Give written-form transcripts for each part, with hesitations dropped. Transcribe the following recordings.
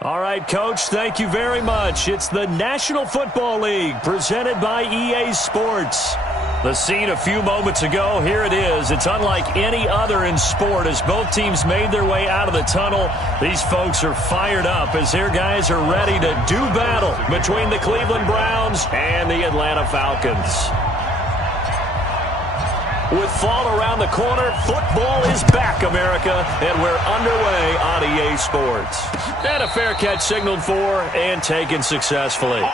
All right, Coach, thank you very much. It's the National Football League presented by EA Sports. The scene a few moments ago, here it is. It's unlike any other in sport as both teams made their way out of the tunnel. These folks are fired up as their guys are ready to do battle between the Cleveland Browns and the Atlanta Falcons. With fall around the corner, football is back, America, and we're underway on EA Sports. And a fair catch signaled for and taken successfully.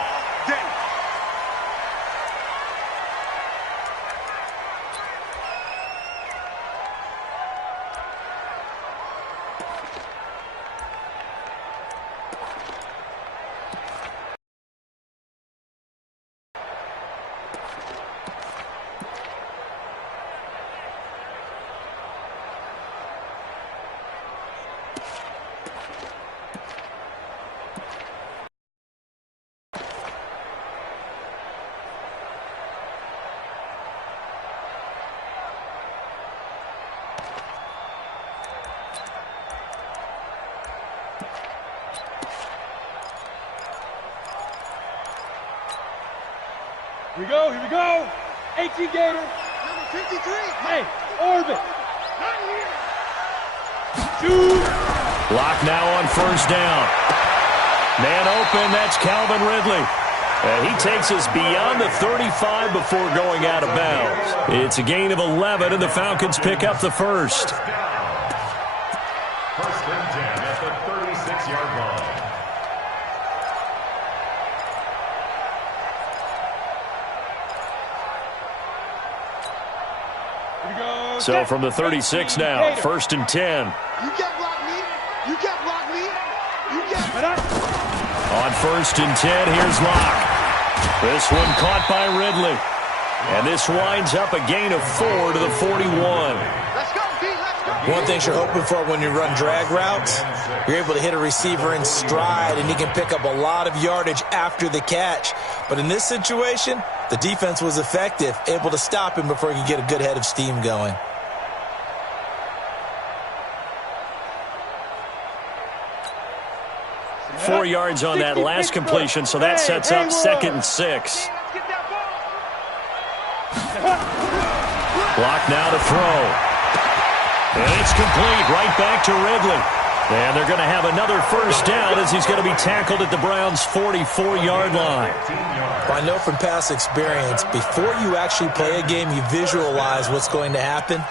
Here we go. 18 Gator. Number 53. Hey, orbit. Not here. Shoot. Block now on first down. Man open, that's Calvin Ridley. He takes us beyond the 35 before going out of bounds. It's a gain of 11, and the Falcons pick up the first. First and 10 at the 36-yard line. So from the 36 now, first and 10. You can't block me. You can't block me. You can't. On first and 10, here's Locke. This one caught by Ridley. And this winds up a gain of 4 to the 41. Let's go, D. Let's go. One thing you're hoping for when you run drag routes, you're able to hit a receiver in stride, and he can pick up a lot of yardage after the catch. But in this situation, the defense was effective, able to stop him before he could get a good head of steam going. Four yards on that last completion, so that sets up second and 6. Block now to throw. And it's complete right back to Ridley. And they're going to have another first down as he's going to be tackled at the Browns' 44-yard line. I know from past experience, before you actually play a game, you visualize what's going to happen.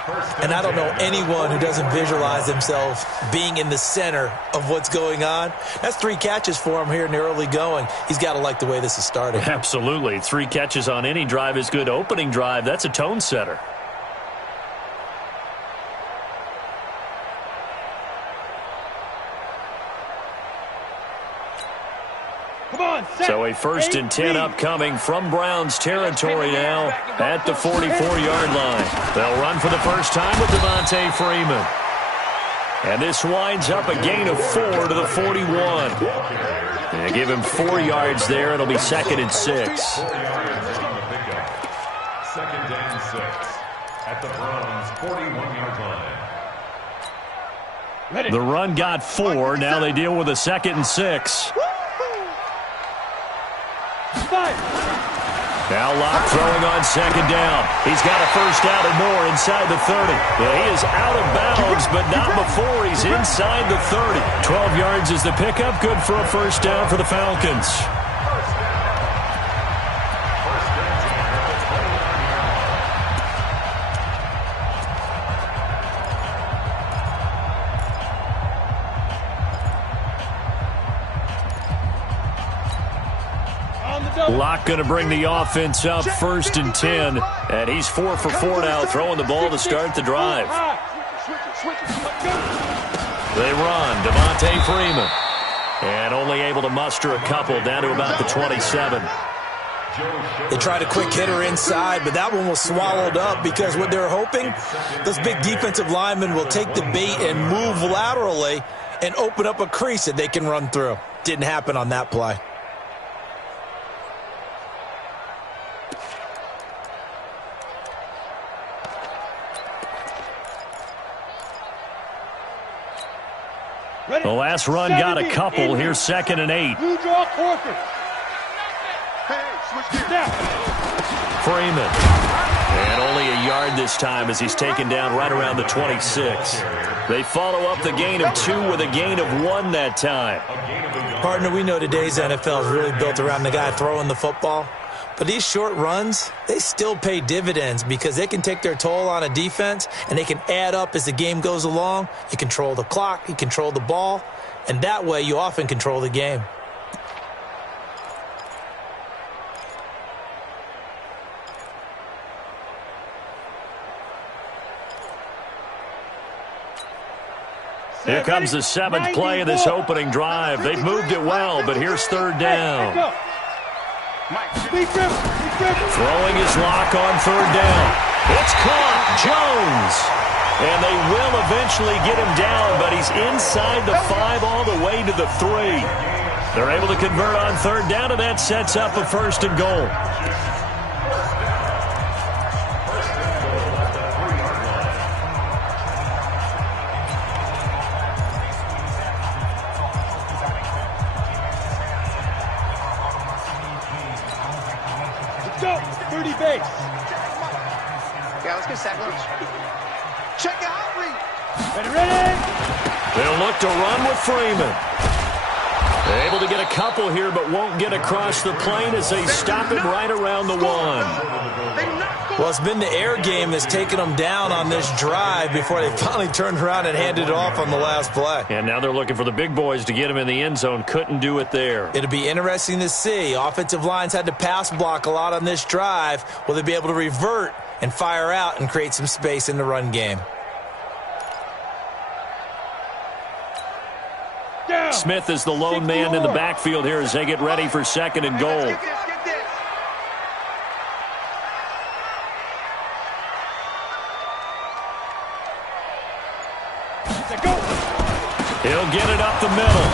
And I don't know anyone who doesn't visualize themselves being in the center of what's going on. That's 3 catches for him here in the early going. He's got to like the way this is starting. Absolutely. 3 catches on any drive is good. Opening drive, that's a tone setter. So a first and 10 upcoming from Browns territory now at the 44-yard line. They'll run for the first time with Devontae Freeman. And this winds up a gain of 4 to the 41. And give him 4 yards there. It'll be second and 6. Second and 6 at the Browns' 41-yard line. The run got 4. Now they deal with a second and 6. Now Locke throwing on second down. He's got a first down or more inside the 30. He is out of bounds, but not before he's inside the 30. 12 yards is the pickup. Good for a first down for the Falcons. Locke going to bring the offense up first and 10. And he's 4 for 4 now, throwing the ball to start the drive. They run. Devontae Freeman. And only able to muster a couple down to about the 27. They tried a quick hitter inside, but that one was swallowed up because what they're hoping, those big defensive linemen will take the bait and move laterally and open up a crease that they can run through. Didn't happen on that play. Ready? The last run got a couple. Here's 2nd and 8. Blue draw Corker. Hey, switch gears. Freeman. And only a yard this time as he's taken down right around the 26. They follow up the gain of 2 with a gain of 1 that time. Partner, we know today's NFL is really built around the guy throwing the football. But these short runs, they still pay dividends because they can take their toll on a defense and they can add up as the game goes along. You control the clock, you control the ball, and that way you often control the game. Here comes the 7th play of this opening drive. They've moved it well, but here's 3rd down. Throwing his lock on 3rd down. It's caught. Jones. And they will eventually get him down, but he's inside the 5 all the way to the 3. They're able to convert on 3rd down, and that sets up a 1st and goal. Yeah, let's get sack lunch. Check out, Ready? They'll look to run with Freeman. They're able to get a couple here, but won't get across the plane as they stop him right around the 1. Well, it's been the air game that's taken them down on this drive before they finally turned around and handed it off on the last play. And now they're looking for the big boys to get him in the end zone. Couldn't do it there. It'll be interesting to see. Offensive lines had to pass block a lot on this drive. Will they be able to revert and fire out and create some space in the run game? Smith is the lone man in the backfield here as they get ready for 2nd and goal. He'll get it up the middle.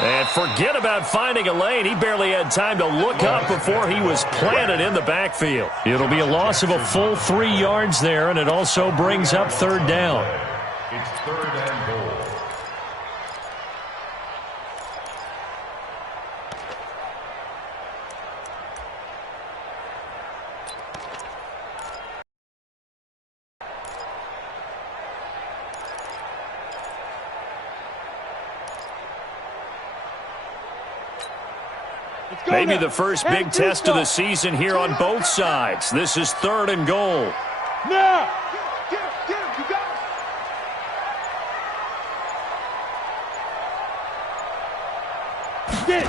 And forget about finding a lane. He barely had time to look up before he was planted in the backfield. It'll be a loss of a full 3 yards there, and it also brings up 3rd down. It's 3rd and goal. Maybe the first big test of the season here on both sides. This is 3rd and goal. Now! Get him, you got Get it!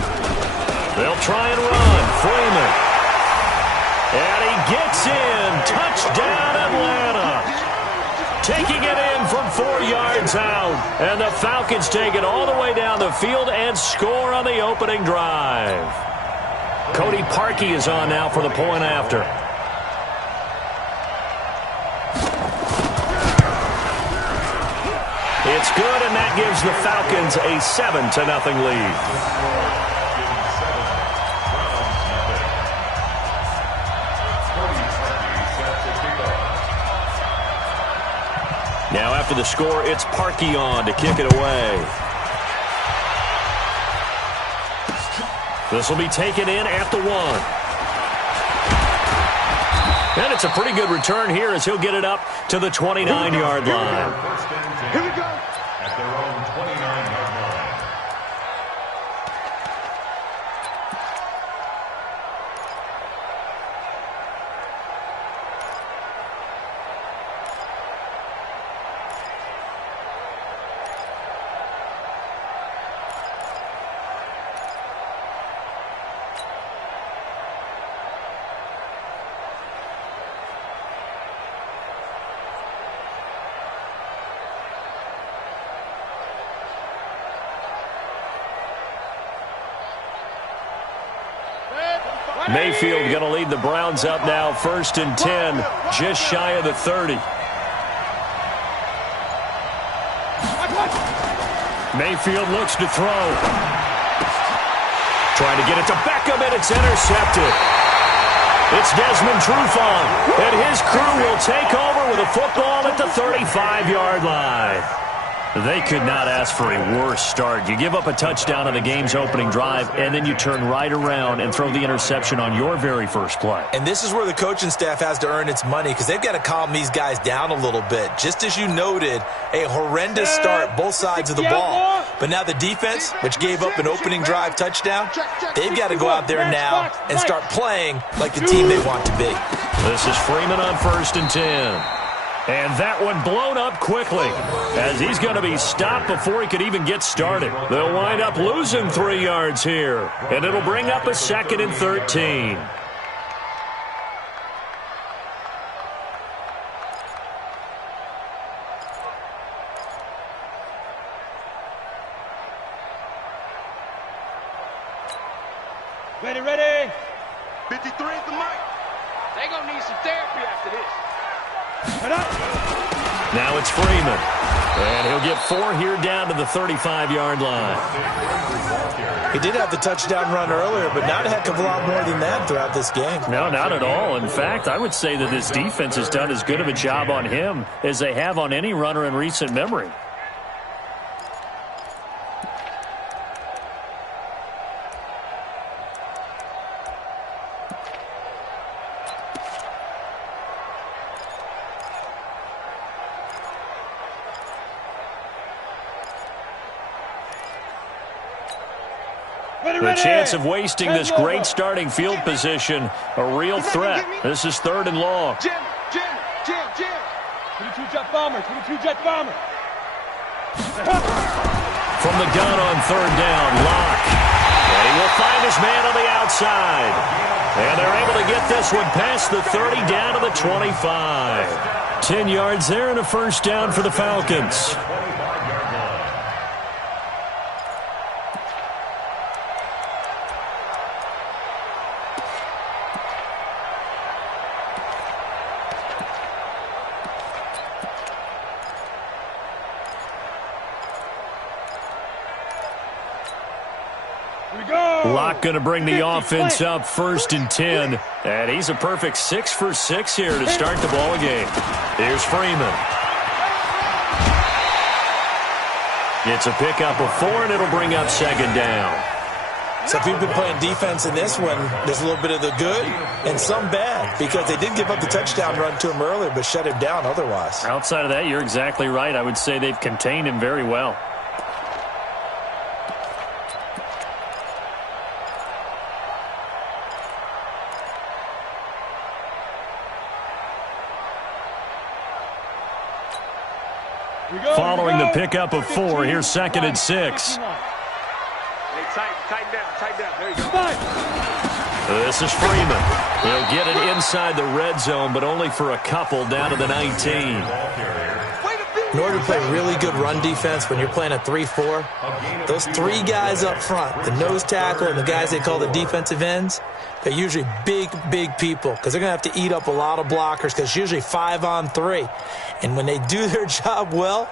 They'll try and run. Freeman. And he gets in. Touchdown, Atlanta. Taking it in from 4 yards out. And the Falcons take it all the way down the field and score on the opening drive. Cody Parkey is on now for the point after. It's good, and that gives the Falcons a 7-0 lead. Now after the score, it's Parkey on to kick it away. This will be taken in at the 1. And it's a pretty good return here as he'll get it up to the 29-yard line. Here we go. At their own 29-yard line. Mayfield going to lead the Browns up now, 1st and 10, just shy of the 30. Mayfield looks to throw. Trying to get it to Beckham, and it's intercepted. It's Desmond Trufant, and his crew will take over with a football at the 35-yard line. They could not ask for a worse start. You give up a touchdown on the game's opening drive, and then you turn right around and throw the interception on your very first play. And this is where the coaching staff has to earn its money because they've got to calm these guys down a little bit. Just as you noted, a horrendous start, both sides of the ball. But now the defense, which gave up an opening drive touchdown, they've got to go out there now and start playing like the team they want to be. This is Freeman on 1st and 10. And that one blown up quickly as he's going to be stopped before he could even get started. They'll wind up losing 3 yards here, and it'll bring up a 2nd and 13. Ready. 53 is the mic. They gonna need some therapy after this. Now it's Freeman. And he'll get 4 here down to the 35-yard line. He did have the touchdown run earlier, but not a heck of a lot more than that throughout this game. No, not at all. In fact, I would say that this defense has done as good of a job on him as they have on any runner in recent memory. The chance of wasting this great starting field position, a real threat. This is 3rd and long. Jim. 22 jet bomber. From the gun on 3rd down, Locke. And he will find his man on the outside. And they're able to get this one past the 30 down to the 25. 10 yards there and a 1st down for the Falcons. Locke going to bring the offense up 1st and 10. And he's a perfect 6 for 6 here to start the ball game. Here's Freeman. It's a pickup of 4, and it'll bring up 2nd down. So if you've been playing defense in this one, there's a little bit of the good and some bad because they did give up the touchdown run to him earlier but shut him down otherwise. Outside of that, you're exactly right. I would say they've contained him very well. Following the pickup of 4, here's 2nd and 6. Hey, tighten down. There you go. This is Freeman. He'll get it inside the red zone, but only for a couple down to the 19. In order to play really good run defense when you're playing a 3-4, those 3 guys up front, the nose tackle and the guys they call the defensive ends, they're usually big people because they're going to have to eat up a lot of blockers because it's usually 5-on-3. And when they do their job well,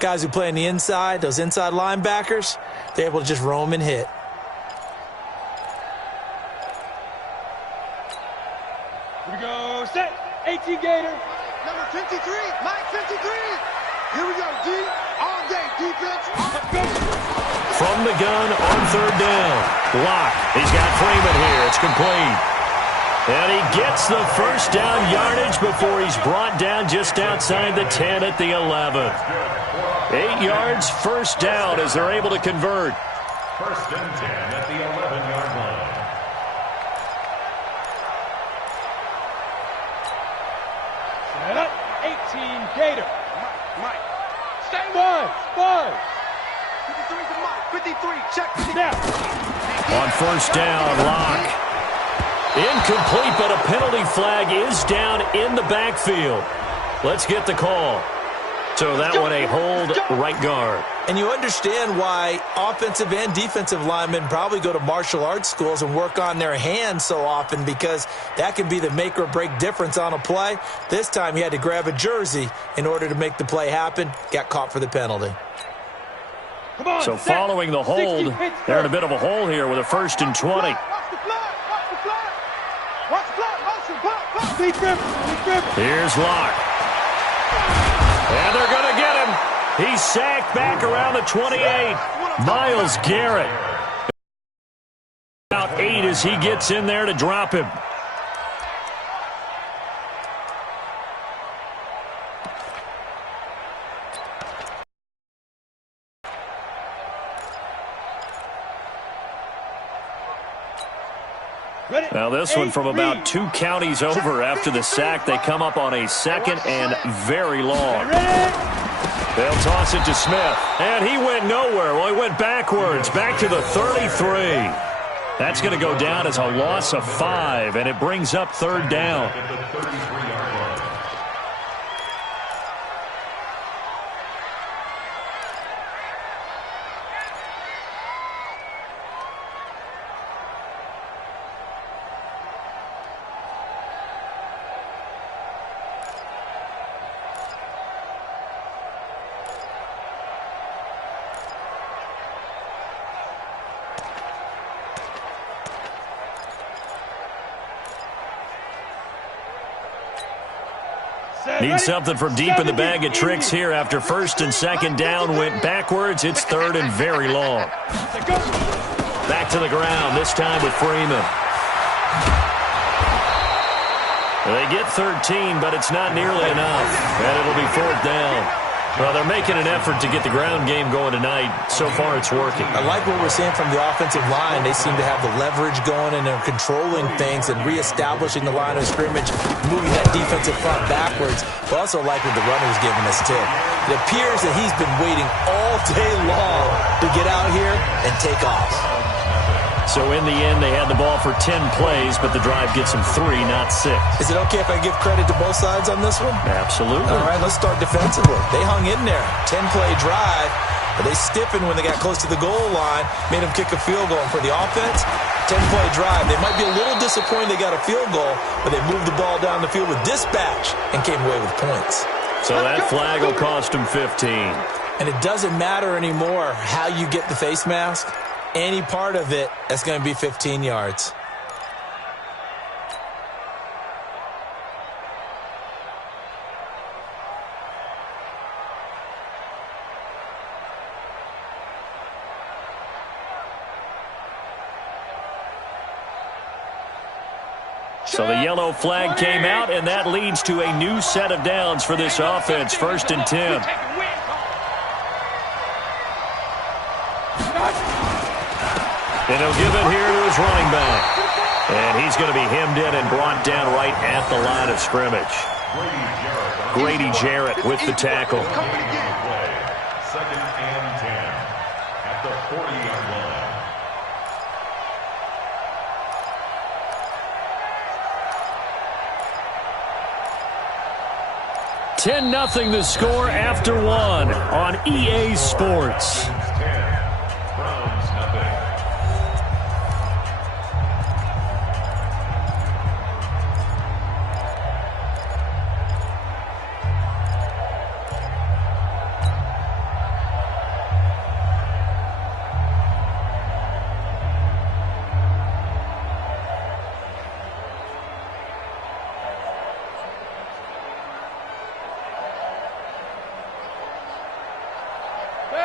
guys who play on the inside, those inside linebackers, they're able to just roam and hit. Here we go. Set. 18 Gator. Number 53, Mike 53. Here we go, D. All day defense. From the gun on 3rd down. Locke. He's got Freeman here. It's complete. And he gets the 1st down yardage before he's brought down just outside the 10 at the 11. 8 yards, 1st down as they're able to convert. 1st and 10 at the 11-yard line. Set up. 18 Gator. Mike. Stay Five. 53 to Mike. 53. Check. Now. On 1st down, Locke. Incomplete, but a penalty flag is down in the backfield. Let's get the call. So that one a hold right guard. And you understand why offensive and defensive linemen probably go to martial arts schools and work on their hands so often because that can be the make or break difference on a play. This time he had to grab a jersey in order to make the play happen. Got caught for the penalty. Come on, so following the hold, they're in a bit of a hole here with a 1st and 20. Here's Locke. And they're going to get him. He's sacked back around the 28. Myles Garrett. About 8 as he gets in there to drop him. Now this one from about 2 counties over after the sack. They come up on a 2nd and very long. They'll toss it to Smith. And he went nowhere. Well, he went backwards, back to the 33. That's going to go down as a loss of 5, and it brings up 3rd down. Need something from deep in the bag of tricks here after 1st and 2nd down went backwards. It's 3rd and very long. Back to the ground, this time with Freeman. They get 13, but it's not nearly enough. And it'll be 4th down. Well, they're making an effort to get the ground game going tonight. So far, it's working. I like what we're seeing from the offensive line. They seem to have the leverage going, and they're controlling things and reestablishing the line of scrimmage, moving that defensive front backwards. But also like what the runner's giving us, too. It appears that he's been waiting all day long to get out here and take off. So in the end, they had the ball for 10 plays, but the drive gets them 3, not 6. Is it okay if I give credit to both sides on this one? Absolutely. All right, let's start defensively. They hung in there. 10-play drive, but they stiffened when they got close to the goal line, made them kick a field goal. And for the offense, 10-play drive. They might be a little disappointed they got a field goal, but they moved the ball down the field with dispatch and came away with points. So that flag will cost them 15. And it doesn't matter anymore how you get the face mask. Any part of it, that's going to be 15 yards. So the yellow flag came out, and that leads to a new set of downs for this offense. 1st and 10. And he'll give it here to his running back. And he's going to be hemmed in and brought down right at the line of scrimmage. Grady Jarrett with the tackle. 2nd and 10 at the 40-yard line. 10-0 the score after 1 on EA Sports.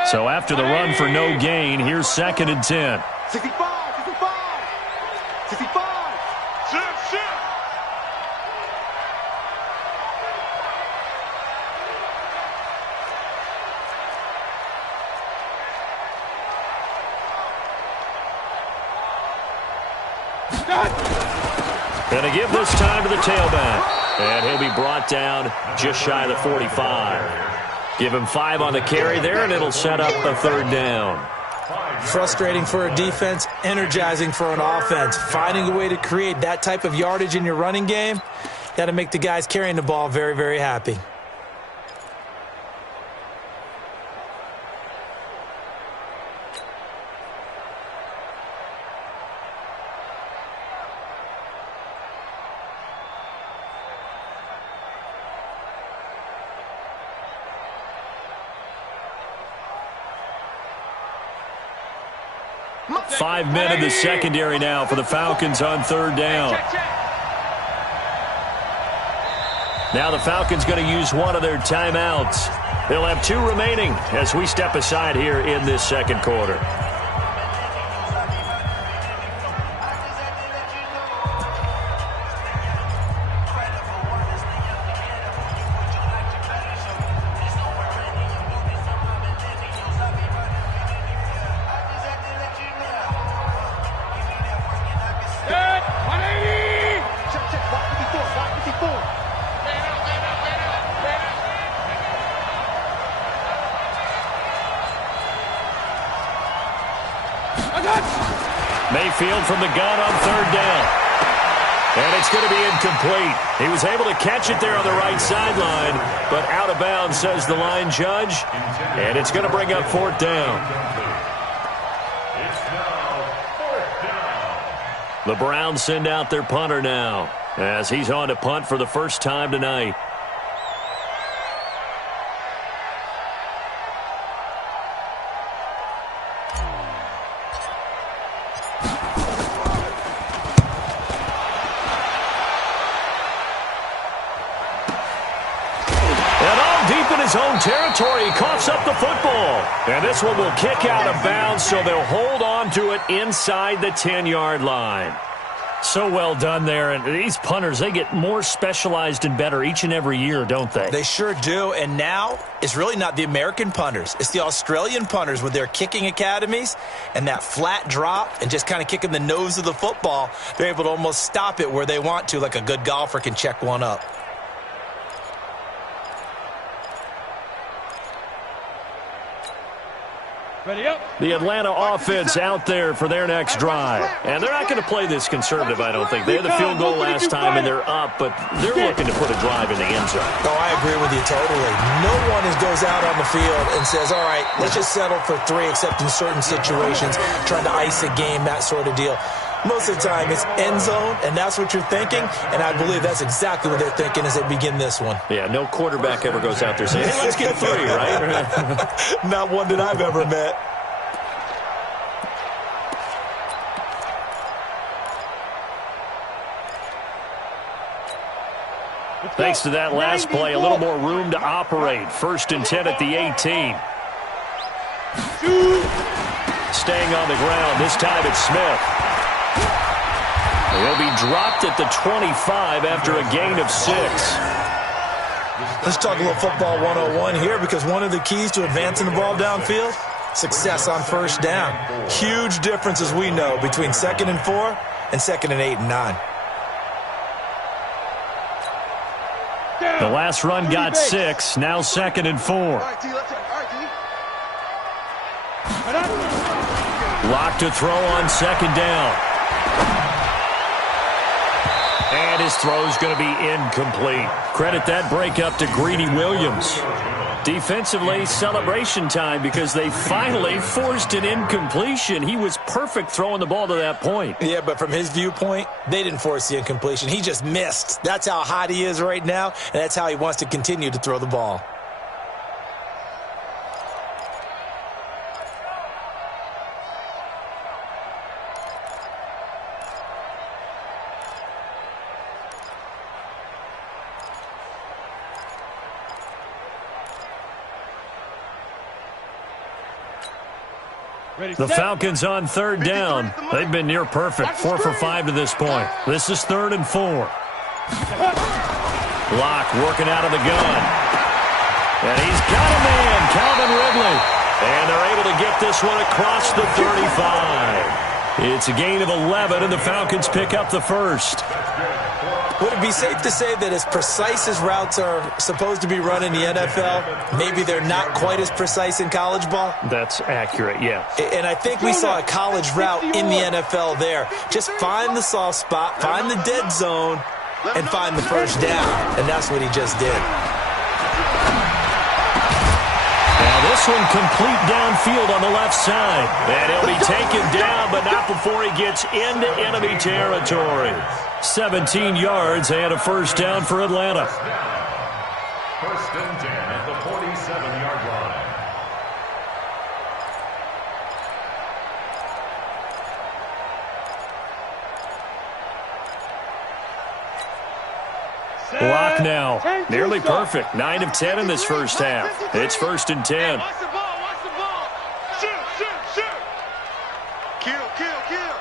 So after the run for no gain, here's 2nd and 10. 65, 65, 65. Sit. Going to give this time to the tailback. And he'll be brought down just shy of the 45. Give him 5 on the carry there, and it'll set up a 3rd down. Frustrating for a defense, energizing for an offense. Finding a way to create that type of yardage in your running game, got to make the guys carrying the ball very, very happy. Five men in the secondary now for the Falcons on 3rd down. Now the Falcons going to use one of their timeouts. They'll have 2 remaining as we step aside here in this second quarter. Mayfield from the gun on 3rd down. And it's going to be incomplete. He was able to catch it there on the right sideline, but out of bounds, says the line judge. And it's going to bring up 4th down. It's now 4th down. The Browns send out their punter now as he's on to punt for the first time tonight. His own territory. He coughs up the football. And this one will kick out of bounds, so they'll hold on to it inside the 10-yard line. So well done there. And these punters, they get more specialized and better each and every year, don't they? They sure do. And now it's really not the American punters. It's the Australian punters with their kicking academies and that flat drop and just kind of kicking the nose of the football. They're able to almost stop it where they want to, like a good golfer can check one up. The Atlanta offense out there for their next drive. And they're not going to play this conservative, I don't think. They had the field goal last time, and they're up, but they're looking to put a drive in the end zone. Oh, I agree with you totally. No one goes out on the field and says, all right, let's just settle for 3, except in certain situations, trying to ice a game, that sort of deal. Most of the time, it's end zone, and that's what you're thinking, and I believe that's exactly what they're thinking as they begin this one. Yeah, no quarterback ever goes out there saying, hey, let's get 3, right? Not one that I've ever met. Thanks to that last play, a little more room to operate. 1st and 10 at the 18. Staying on the ground, this time it's Smith. He'll be dropped at the 25 after a gain of 6. Let's talk a little football 101 here, because one of the keys to advancing the ball downfield, success on 1st down. Huge difference, as we know, between 2nd and 4 and 2nd and 8 and 9. The last run got 6, now 2nd and 4. Lock to throw on 2nd down. And his throw's going to be incomplete. Credit that breakup to Greedy Williams. Defensively, celebration time because they finally forced an incompletion. He was perfect throwing the ball to that point. Yeah, but from his viewpoint, they didn't force the incompletion. He just missed. That's how hot he is right now, and that's how he wants to continue to throw the ball. The Falcons on 3rd down. They've been near perfect, 4 for 5 to this point. This is 3rd and 4. Block working out of the gun. And he's got a man, Calvin Ridley. And they're able to get this one across the 35. It's a gain of 11, and the Falcons pick up the 1st. Would it be safe to say that as precise as routes are supposed to be run in the NFL, maybe they're not quite as precise in college ball? That's accurate, yeah. And I think we saw a college route in the NFL there. Just find the soft spot, find the dead zone, and find the 1st down. And that's what he just did. Now this one complete downfield on the left side. And he'll be taken down, but not before he gets into enemy territory. 17 yards and a 1st down for Atlanta. 1st and 10 at the 47-yard line. Block now. Nearly perfect. 9 of 10 in this first half. It's 1st and 10. Watch the ball. Watch the ball. Shoot, shoot, shoot. Kill, kill, kill.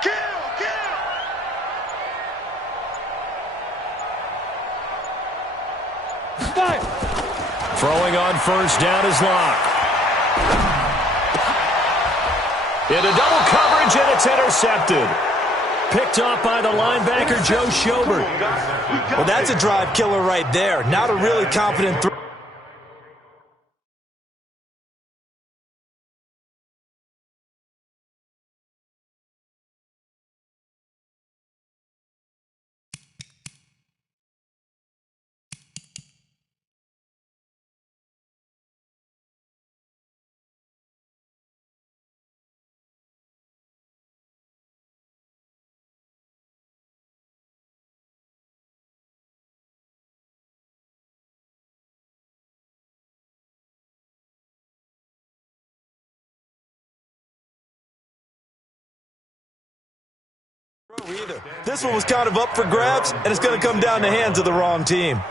Kill, kill. Fire. Throwing on first down is Locke. Into double coverage, and it's intercepted. Picked off by the linebacker, Joe Schobert. Well, that's a drive killer right there. Not a really confident throw. Either. This one was kind of up for grabs, and it's going to come down the hands of the wrong team.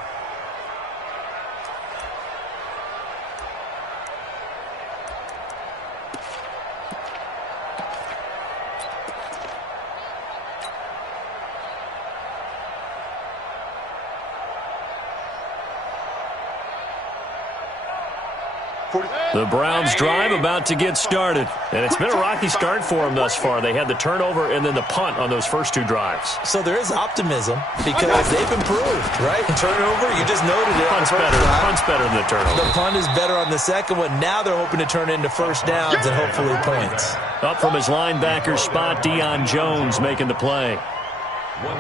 The Browns drive about to get started. And it's been a rocky start for them thus far. They had the turnover and then the punt on those first 2 drives. So there is optimism because they've improved, right? Turnover, you just noted it. Punt's better than the turnover. The punt is better on the second one. Now they're hoping to turn it into first downs and hopefully points. Up from his linebacker spot, Deion Jones making the play.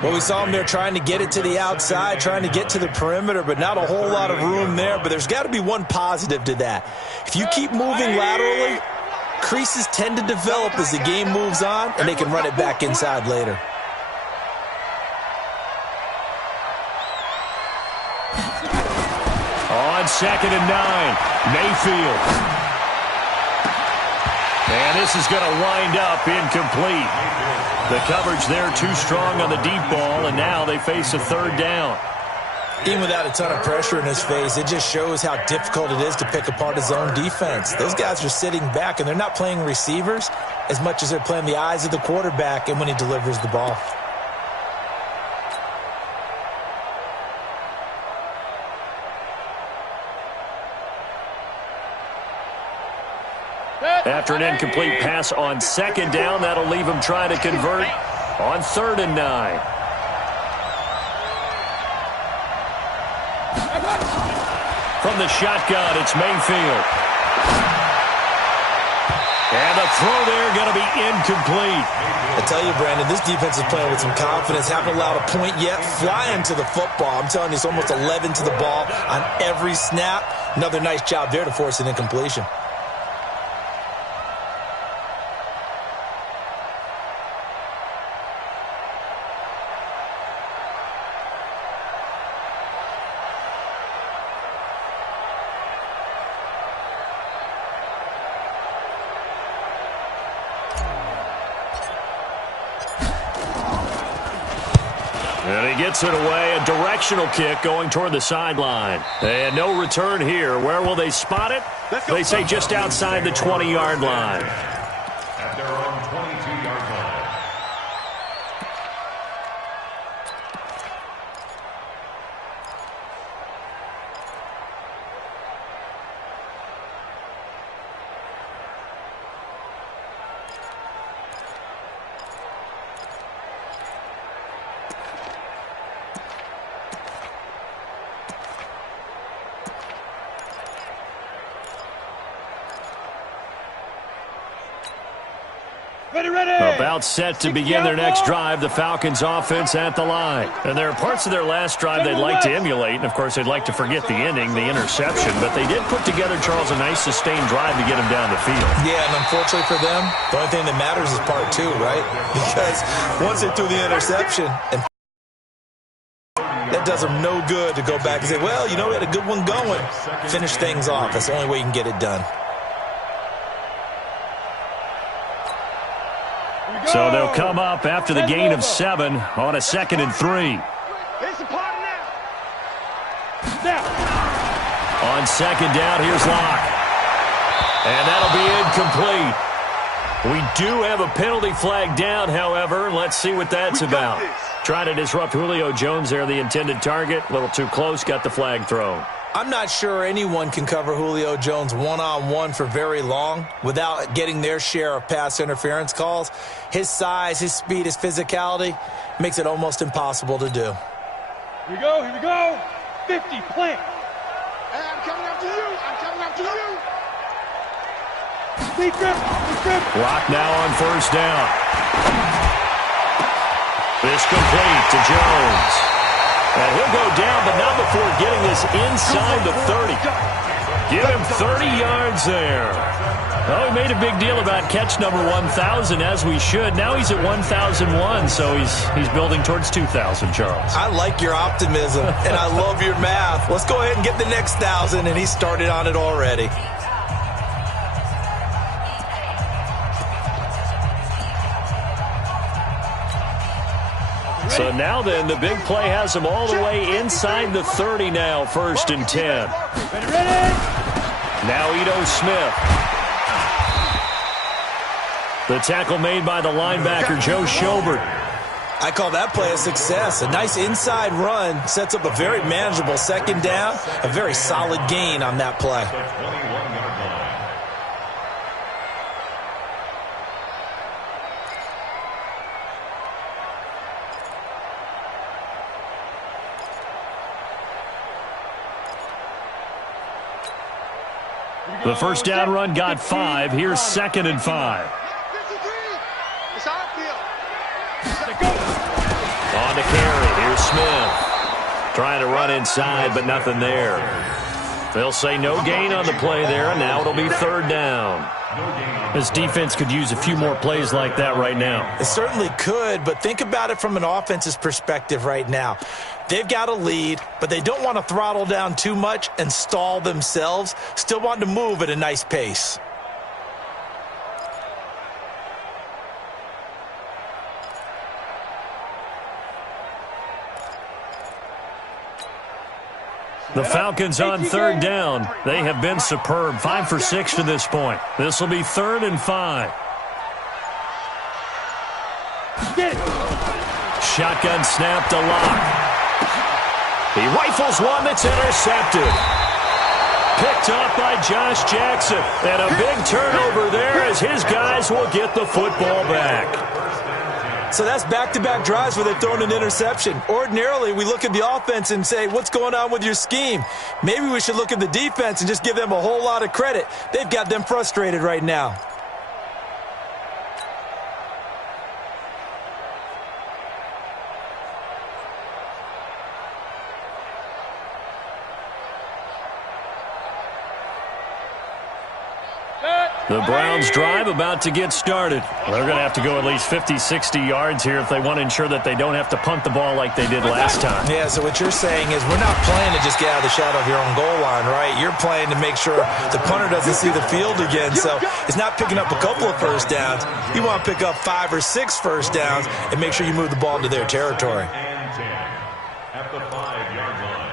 Well, we saw him there trying to get it to the outside, trying to get to the perimeter, but not a whole lot of room there. But there's got to be one positive to that. If you keep moving laterally, creases tend to develop as the game moves on, and they can run it back inside later. On 2nd and 9, Mayfield. And this is going to wind up incomplete. The coverage there too strong on the deep ball, and now they face a 3rd down. Even without a ton of pressure in his face, it just shows how difficult it is to pick apart his own defense. Those guys are sitting back, and they're not playing receivers as much as they're playing the eyes of the quarterback and when he delivers the ball. After an incomplete pass on 2nd down, that'll leave him trying to convert on 3rd and 9. From the shotgun, it's Mayfield. And the throw there going to be incomplete. I tell you, Brandon, this defense is playing with some confidence. Haven't allowed a point yet. Flying to the football. I'm telling you, it's almost 11 to the ball on every snap. Another nice job there to force an incompletion. And he gets it away, a directional kick going toward the sideline. And no return here. Where will they spot it? They say just outside the 20-yard line. At their own 22-yard line. About set to begin their next drive, the Falcons offense at the line. And there are parts of their last drive they'd like to emulate, and of course they'd like to forget the ending, the interception, but they did put together, Charles, a nice sustained drive to get him down the field. Yeah, and unfortunately for them, the only thing that matters is part 2, right? Because once they threw the interception, and that does them no good to go back and say, well, you know, we had a good one going. Finish things off. That's the only way you can get it done. So they'll come up after the gain of 7 on a 2nd and 3. It's a party now. On second down, here's Locke. And that'll be incomplete. We do have a penalty flag down, however. Let's see what that's about. Trying to disrupt Julio Jones there, the intended target. A little too close, got the flag thrown. I'm not sure anyone can cover Julio Jones one-on-one for very long without getting their share of pass interference calls. His size, his speed, his physicality makes it almost impossible to do. Here we go, here we go. 50, plant. Hey, I'm coming after you. I'm coming after you. Deep grip, deep grip. Lock now on first down. This complete to Jones. And he'll go down, but not before getting this inside the 30. Give him 30 yards there. Well, we made a big deal about catch number 1,000, as we should. Now he's at 1,001, so he's building towards 2,000, Charles. I like your optimism, and I love your math. Let's go ahead and get the next 1,000, and he started on it already. So now then, the big play has him all the way inside the 30 now, 1st and 10. Ready. Now Ito Smith. The tackle made by the linebacker, Joe Schobert. I call that play a success. A nice inside run sets up a very manageable second down, a very solid gain on that play. The first down run got 5. Here's 2nd and 5. 53. It's our field. On to carry. Here's Smith. Trying to run inside, but nothing there. They'll say no gain on the play there, and now it'll be 3rd down. This defense could use a few more plays like that right now. It certainly could, but think about it from an offense's perspective right now. They've got a lead, but they don't want to throttle down too much and stall themselves. Still want to move at a nice pace. The Falcons on 3rd down. They have been superb. 5 for 6 to this point. This will be 3rd and 5. Get it. Shotgun snap to Locke. He rifles one that's intercepted. Picked off by Josh Jackson. And a big turnover there as his guys will get the football back. So that's back-to-back drives where they've thrown an interception. Ordinarily, we look at the offense and say, what's going on with your scheme? Maybe we should look at the defense and just give them a whole lot of credit. They've got them frustrated right now. The Browns drive about to get started. They're going to have to go at least 50, 60 yards here if they want to ensure that they don't have to punt the ball like they did last time. Yeah, so what you're saying is we're not playing to just get out of the shadow of your own goal line, right? You're playing to make sure the punter doesn't see the field again. So it's not picking up a couple of first downs. You want to pick up 5 or 6 first downs and make sure you move the ball into their territory. And 10 at the 5-yard line.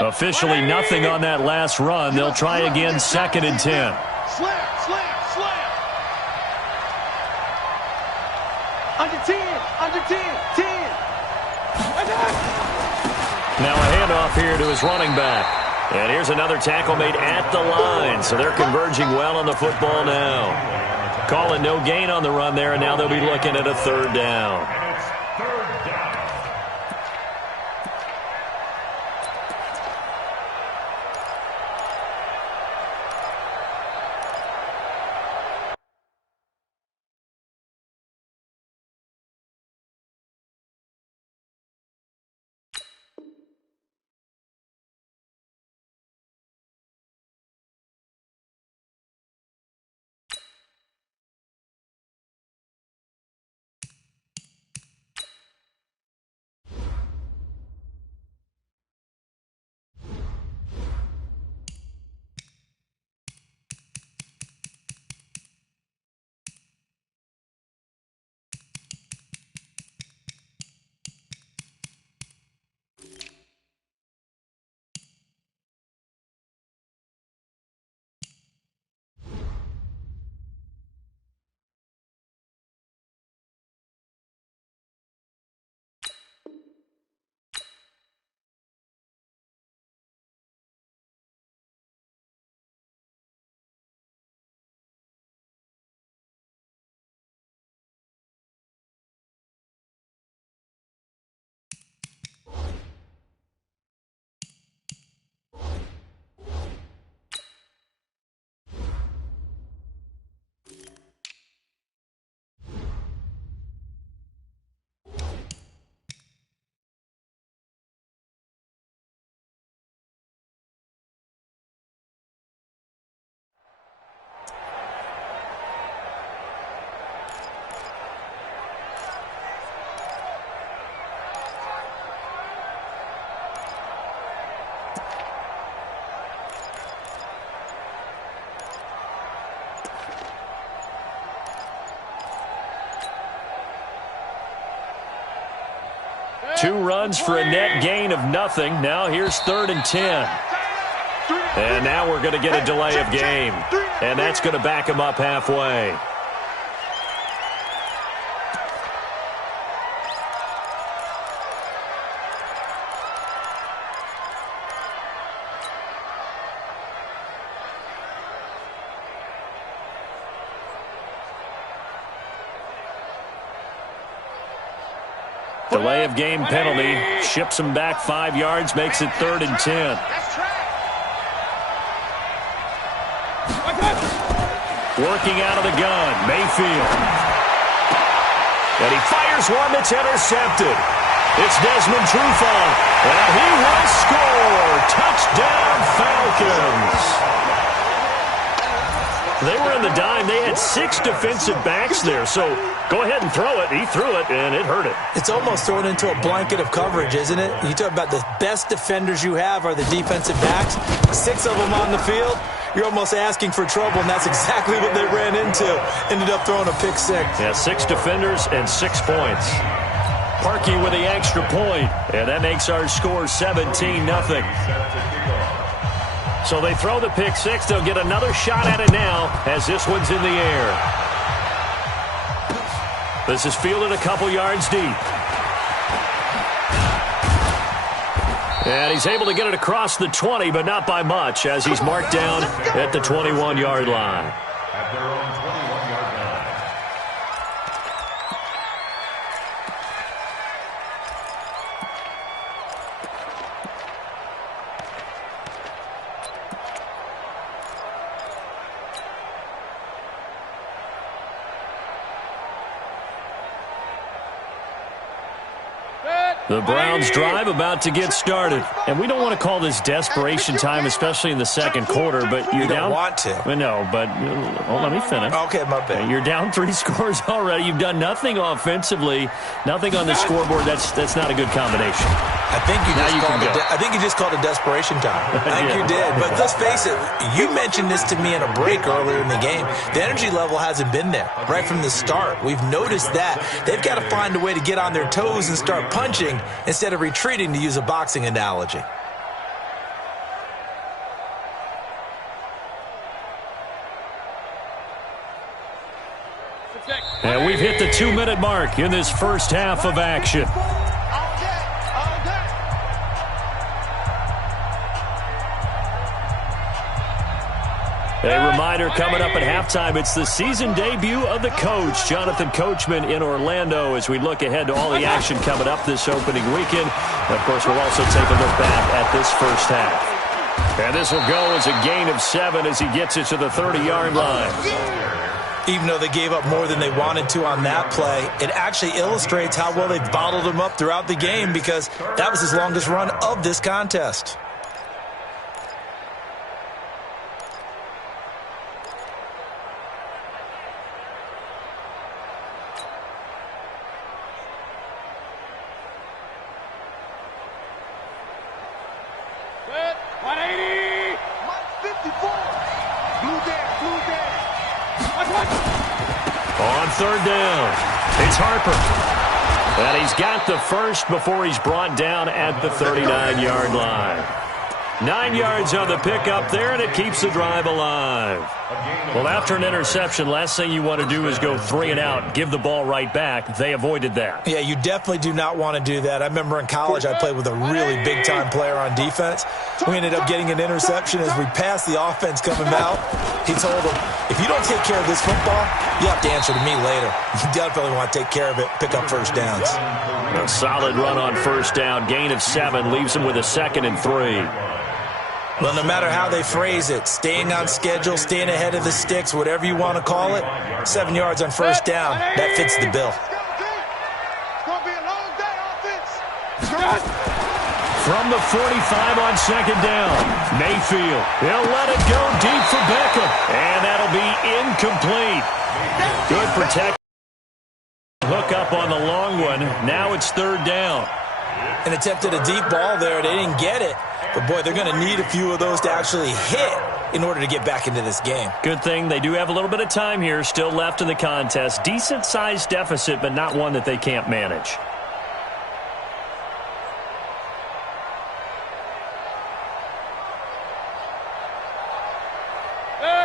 Officially nothing on that last run. They'll try again 2nd and 10. Slam, slam, slam. Under 10, under 10, 10. Now a handoff here to his running back. And here's another tackle made at the line. So they're converging well on the football now. Calling no gain on the run there, and now they'll be looking at a 3rd down. And it's 3rd down. 2 runs for a net gain of nothing. Now here's 3rd and 10. And now we're going to get a delay of game. And that's going to back him up halfway. Delay of game penalty. Ships him back 5 yards. Makes it 3rd and 10. Working out of the gun. Mayfield. And he fires one that's intercepted. It's Desmond Trufant. And he will score. Touchdown Falcons. They were in the dime. They had 6 defensive backs there. So go ahead and throw it. He threw it, and it hurt it. It's almost thrown into a blanket of coverage, isn't it? You talk about the best defenders you have are the defensive backs. 6 of them on the field. You're almost asking for trouble, and that's exactly what they ran into. Ended up throwing a pick 6. Yeah, 6 defenders and 6 points. Parkey with the extra point, and that makes our score 17-0. So they throw the pick 6. They'll get another shot at it now as this one's in the air. This is fielded a couple yards deep. And he's able to get it across the 20, but not by much, as he's marked down at the 21-yard line. At their own 21-yard line. The Browns drive about to get started. And we don't want to call this desperation time, especially in the second quarter, but you're down. You don't want to. No, but let me finish. Okay, my bad. You're down 3 scores already. You've done nothing offensively, nothing on the scoreboard. That's not a good combination. I think you just called it desperation time. I think you did. But let's face it, you mentioned this to me in a break earlier in the game. The energy level hasn't been there right from the start. We've noticed that. They've got to find a way to get on their toes and start punching instead of retreating, to use a boxing analogy. And we've hit the 2-minute mark in this first half of action. A reminder coming up at halftime, it's the season debut of the coach, Jonathan Coachman, in Orlando, as we look ahead to all the action coming up this opening weekend. And of course, we'll also take a look back at this first half. And this will go as a gain of 7 as he gets it to the 30-yard line. Even though they gave up more than they wanted to on that play, it actually illustrates how well they've bottled him up throughout the game, because that was his longest run of this contest. On 3rd down, it's Harper. And he's got the first before he's brought down at the 39-yard line. 9 yards on the pickup there, and it keeps the drive alive. Well, after an interception, last thing you want to do is go 3 and out, give the ball right back. They avoided that. Yeah, you definitely do not want to do that. I remember in college I played with a really big-time player on defense. We ended up getting an interception as we passed the offense coming out. He told him, if you don't take care of this football, you have to answer to me later. You definitely want to take care of it, pick up first downs. A solid run on first down. Gain of 7 leaves him with a 2nd and 3. Well, no matter how they phrase it, staying on schedule, staying ahead of the sticks, whatever you want to call it, 7 yards on first down, that fits the bill. From the 45 on 2nd down, Mayfield. He'll let it go deep for Beckham. And that'll be incomplete. Good protection. Hook up on the long one. Now it's 3rd down. And attempted a deep ball there. They didn't get it. But, boy, they're going to need a few of those to actually hit in order to get back into this game. Good thing they do have a little bit of time here still left in the contest. Decent-sized deficit, but not one that they can't manage.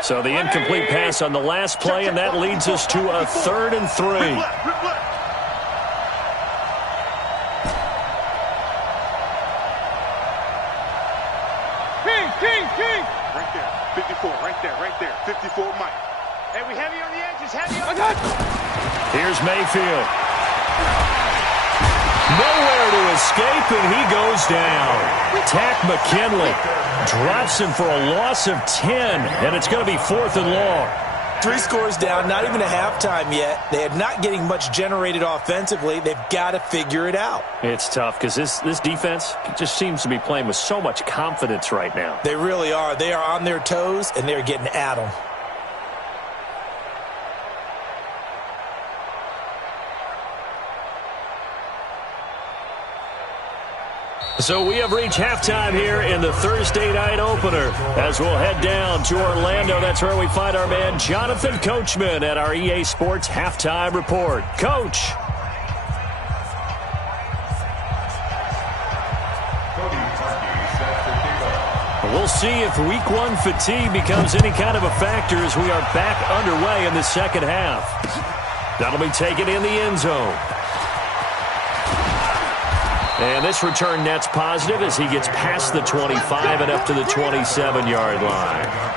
So the incomplete pass on the last play, and that leads us to a 3rd and 3. King. Right there, 54, right there, 54, Mike. Hey, we heavy on the edges, heavy on the edges. Here's Mayfield. Nowhere to escape, and he goes down. Tack McKinley drops him for a loss of 10, and it's going to be 4th and long. 3 scores down, not even a halftime yet. They are not getting much generated offensively. They've got to figure it out. It's tough because this defense just seems to be playing with so much confidence right now. They really are. They are on their toes, and they're getting at them. So we have reached halftime here in the Thursday night opener as we'll head down to Orlando. That's where we find our man Jonathan Coachman at our EA Sports Halftime Report. Coach. We'll see if Week 1 fatigue becomes any kind of a factor as we are back underway in the second half. That'll be taken in the end zone. And this return net's positive as he gets past the 25 and up to the 27-yard line.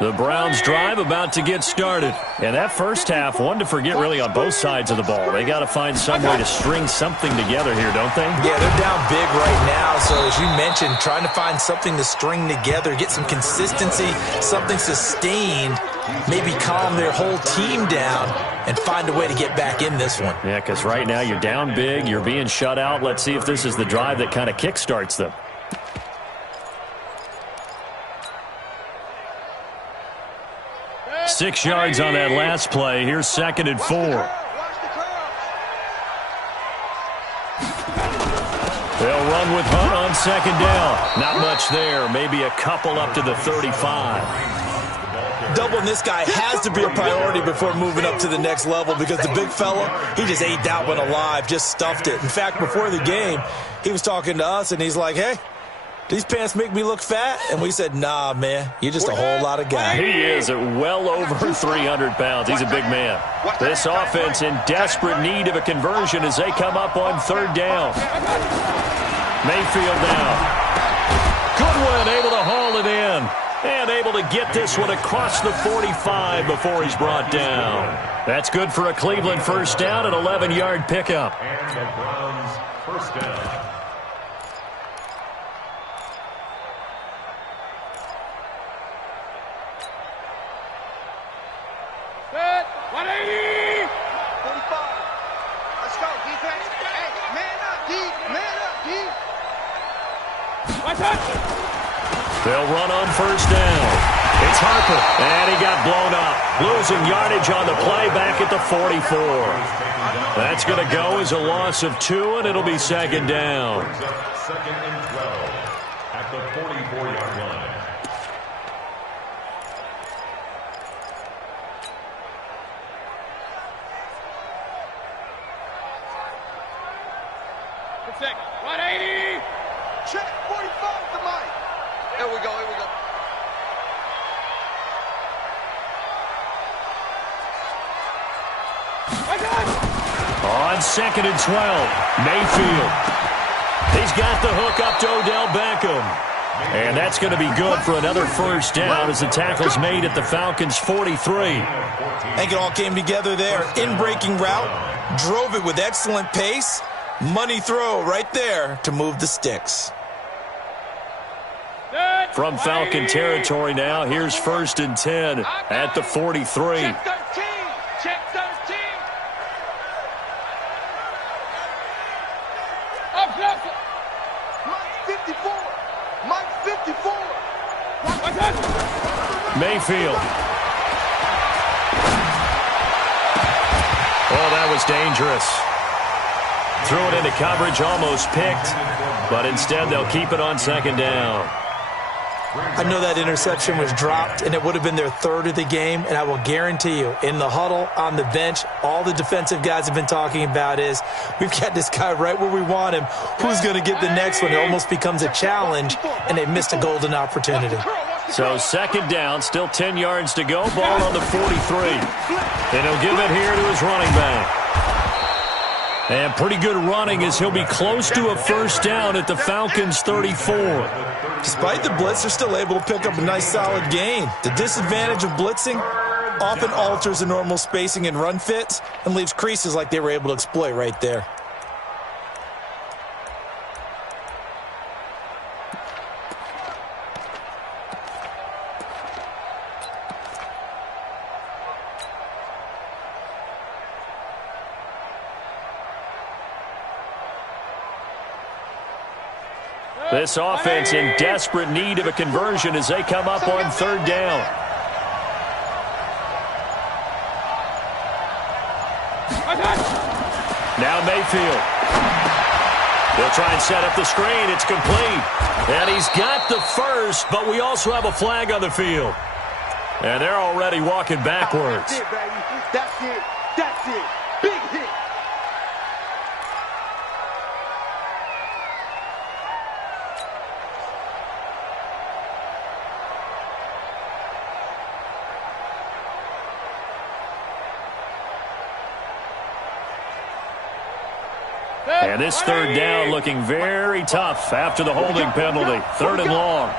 The Browns drive about to get started. And that first half, one to forget really on both sides of the ball. They got to find some way to string something together here, don't they? Yeah, they're down big right now. So as you mentioned, trying to find something to string together, get some consistency, something sustained, maybe calm their whole team down and find a way to get back in this one. Yeah, because right now you're down big, you're being shut out. Let's see if this is the drive that kind of kickstarts them. Six yards on that last play. Here's 2nd and 4. They'll run with Hunt on 2nd down. Not much there. Maybe a couple up to the 35. Doubling this guy has to be a priority before moving up to the next level because the big fella, he just ate that one alive, just stuffed it. In fact, before the game, he was talking to us, and he's like, hey, these pants make me look fat? And we said, nah, man, you're just a whole lot of guy. He is at well over 300 pounds. He's a big man. This offense in desperate need of a conversion as they come up on 3rd down. Mayfield now. Goodwin able to haul it in. And able to get this one across the 45 before he's brought down. That's good for a Cleveland first down, an 11-yard pickup. And the Browns first down. They'll run on 1st down. It's Harper, and he got blown up. Losing yardage on the play back at the 44. That's going to go as a loss of 2, and it'll be 2nd down. 2nd and 12 at the 44-yard line. Protect. 180. Check, 45 to Mike. Here we go. On 2nd and 12, Mayfield. He's got the hook up to Odell Beckham. And that's going to be good for another first down as the tackle's made at the Falcons' 43. I think it all came together there. In-breaking route, drove it with excellent pace. Money throw right there to move the sticks. From Falcon territory now, here's 1st and 10 at the 43. Check 13. Check 13. Up. Mike 54. Mike 54. Mayfield. Oh, that was dangerous. Threw it into coverage, almost picked, but instead they'll keep it on 2nd down. I know that interception was dropped, and it would have been their third of the game, and I will guarantee you, in the huddle, on the bench, all the defensive guys have been talking about is, we've got this guy right where we want him. Who's going to get the next one? It almost becomes a challenge, and they missed a golden opportunity. So second down, still 10 yards to go. Ball on the 43. And he'll give it here to his running back. And pretty good running as he'll be close to a first down at the Falcons' 34. Despite the blitz, they're still able to pick up a nice solid gain. The disadvantage of blitzing often alters the normal spacing and run fits and leaves creases like they were able to exploit right there. This offense in desperate need of a conversion as they come up on third down. Now Mayfield. He'll try and set up the screen. It's complete. And he's got the first, but we also have a flag on the field. And they're already walking backwards. That's it, baby. That's it. That's it. Big hit. And this third down looking very tough after the holding penalty. Third and long.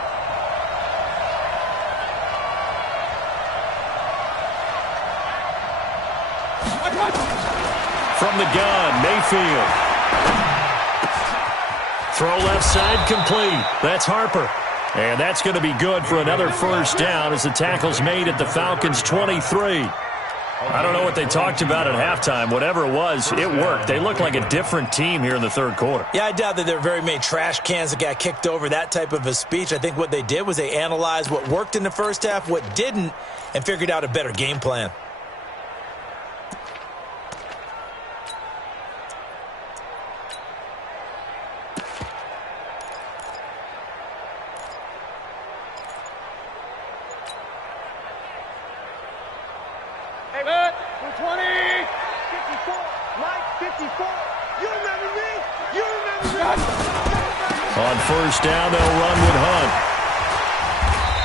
From the gun, Mayfield. Throw left side complete. That's Harper. And that's going to be good for another first down as the tackle's made at the Falcons' 23. I don't know what they talked about at halftime. Whatever it was, it worked. They look like a different team here in the third quarter. Yeah, I doubt that there are very many trash cans that got kicked over, that type of a speech. I think what they did was they analyzed what worked in the first half, what didn't, and figured out a better game plan. On first down, they'll run with Hunt.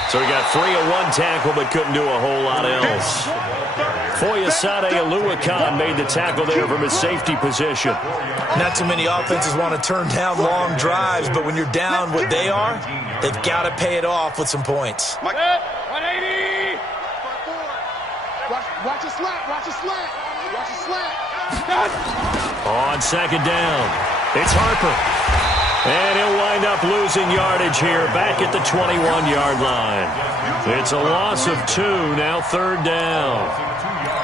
So he got free of one tackle but couldn't do a whole lot else. Foyesade Oluwakan made the tackle there from his safety position. Not too many offenses want to turn down long drives, but when you're down what they are, they've got to pay it off with some points. 180. Watch a slant. Watch a slant. Watch a slant. On second down, it's Harper. And he'll wind up losing yardage here back at the 21-yard line. It's a loss of 2, now third down.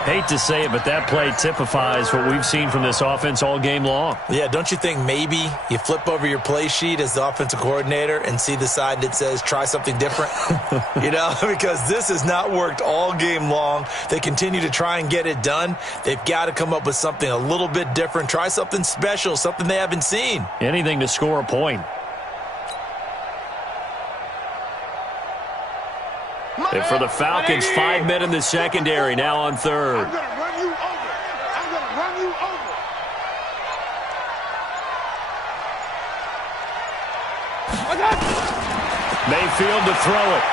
Hate to say it, but that play typifies what we've seen from this offense all game long. Yeah, don't you think maybe you flip over your play sheet as the offensive coordinator and see the side that says try something different? You know, because this has not worked all game long. They continue to try and get it done. They've got to come up with something a little bit different. Try something special, something they haven't seen. Anything to score a point. And for the Falcons, 5 men in the secondary, now on third. I'm going to run you over. I'm going to run you over. Mayfield to throw it.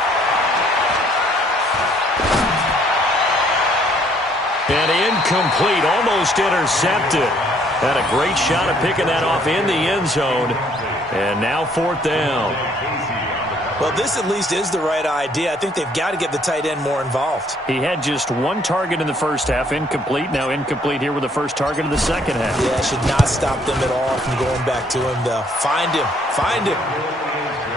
And incomplete, almost intercepted. Had a great shot at picking that off in the end zone. And now fourth down. Well, this at least is the right idea. I think they've got to get the tight end more involved. He had just one target in the first half, incomplete. Now incomplete here with the first target of the second half. Yeah, should not stop them at all from going back to him, though. Find him. Find him.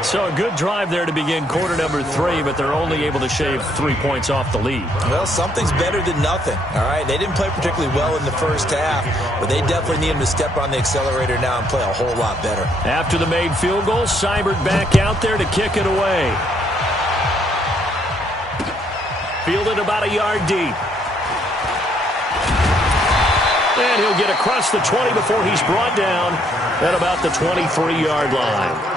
So a good drive there to begin quarter number 3, but they're only able to shave 3 points off the lead. Well, something's better than nothing, all right? They didn't play particularly well in the first half, but they definitely need him to step on the accelerator now and play a whole lot better. After the made field goal, Seibert back out there to kick it away. Fielded about a yard deep. And he'll get across the 20 before he's brought down at about the 23-yard line.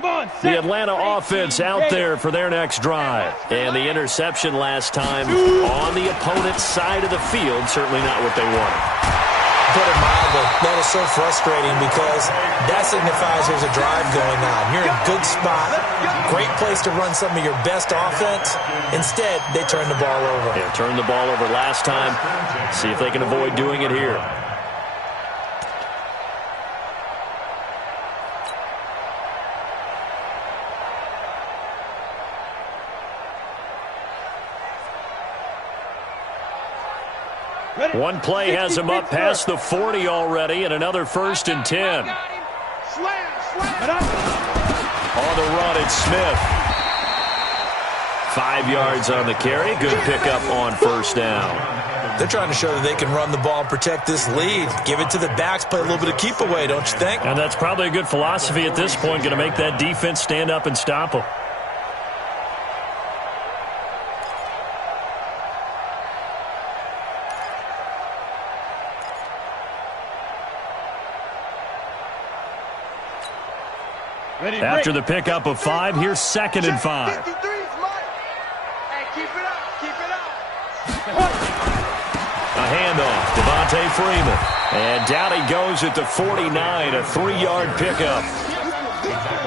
Come on, The set. Atlanta 18 offense out Gators. there for their next drive. And the interception last time on the opponent's side of the field, certainly not what they wanted. Put it mildly, that is so frustrating because that signifies there's a drive going on. You're in a good spot, great place to run some of your best offense. Instead, they turn the ball over. Yeah, turned the ball over last time. See if they can avoid doing it here. Ready? One play has him up past the 40 already, and another 1st and 10. Slam, slam. On the run, it's Smith. 5 yards on the carry. Good pickup on 1st down. They're trying to show that they can run the ball and protect this lead. Give it to the backs, play a little bit of keep away, don't you think? And that's probably a good philosophy at this point, going to make that defense stand up and stop them. Ready, After break. the pickup of 5, here's 2nd and 5. 53's Mike. Hey, keep it up, keep it up. A handoff, Devontae Freeman. And down he goes at the 49, a 3-yard pickup.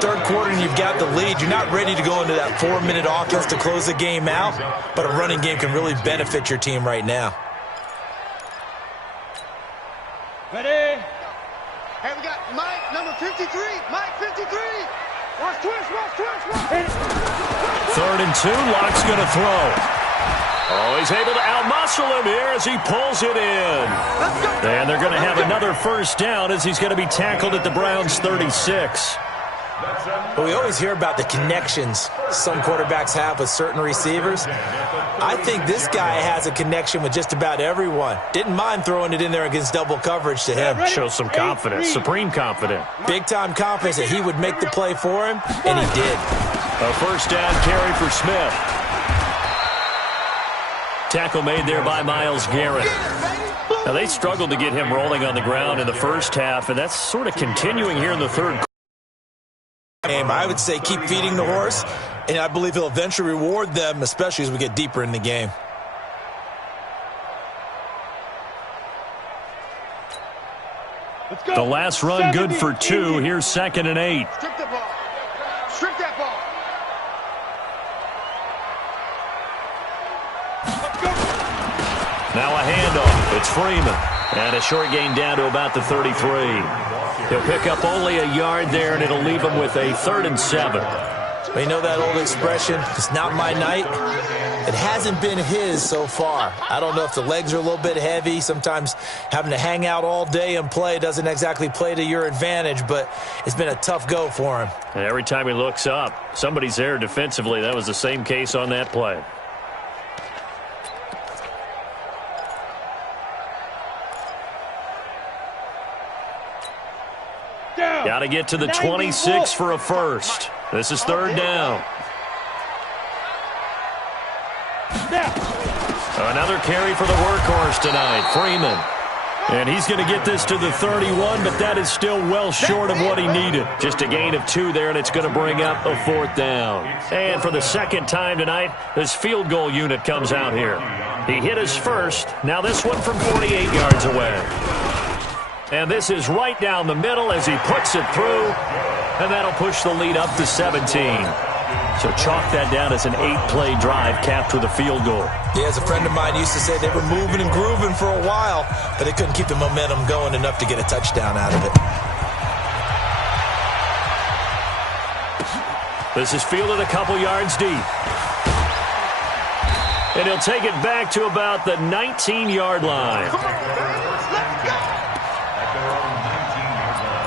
Third quarter and you've got the lead. You're not ready to go into that 4-minute offense to close the game out, but a running game can really benefit your team right now. Ready? Hey, we got Mike, number 53. Mike, 53. Watch twist, watch twist, watch. 3rd and 2, Locke's going to throw. Oh, he's able to outmuscle him here as he pulls it in. Let's go. And they're going to have another 1st down as he's going to be tackled at the Browns' 36. But we always hear about the connections some quarterbacks have with certain receivers. I think this guy has a connection with just about everyone. Didn't mind throwing it in there against double coverage to him. Shows some confidence, supreme confidence. Big-time confidence that he would make the play for him, and he did. A 1st down carry for Smith. Tackle made there by Myles Garrett. Now, they struggled to get him rolling on the ground in the first half, and that's sort of continuing here in the third quarter. I would say keep feeding the horse, and I believe he'll eventually reward them, especially as we get deeper in the game. Let's go. The last run good for 2. Here's 2nd and 8. Strip the ball. Strip that ball. Now a handoff. It's Freeman. And a short gain down to about the 33. He'll pick up only a yard there, and it'll leave him with a 3rd and 7. Well, you know that old expression, it's not my night? It hasn't been his so far. I don't know if the legs are a little bit heavy. Sometimes having to hang out all day and play doesn't exactly play to your advantage, but it's been a tough go for him. And every time he looks up, somebody's there defensively. That was the same case on that play. Got to get to the 26 for a 1st. This is 3rd down. Another carry for the workhorse tonight, Freeman. And he's going to get this to the 31, but that is still well short of what he needed. Just a gain of 2 there, and it's going to bring up a 4th down. And for the 2nd time tonight, this field goal unit comes out here. He hit his first. Now this one from 48 yards away. And this is right down the middle as he puts it through, and that'll push the lead up to 17. So chalk that down as an 8-play drive capped with a field goal. Yeah, as a friend of mine used to say, they were moving and grooving for a while, but they couldn't keep the momentum going enough to get a touchdown out of it. This is fielded a couple yards deep. And he'll take it back to about the 19-yard line. Come on, man. Let's go. At their own 19-yard line.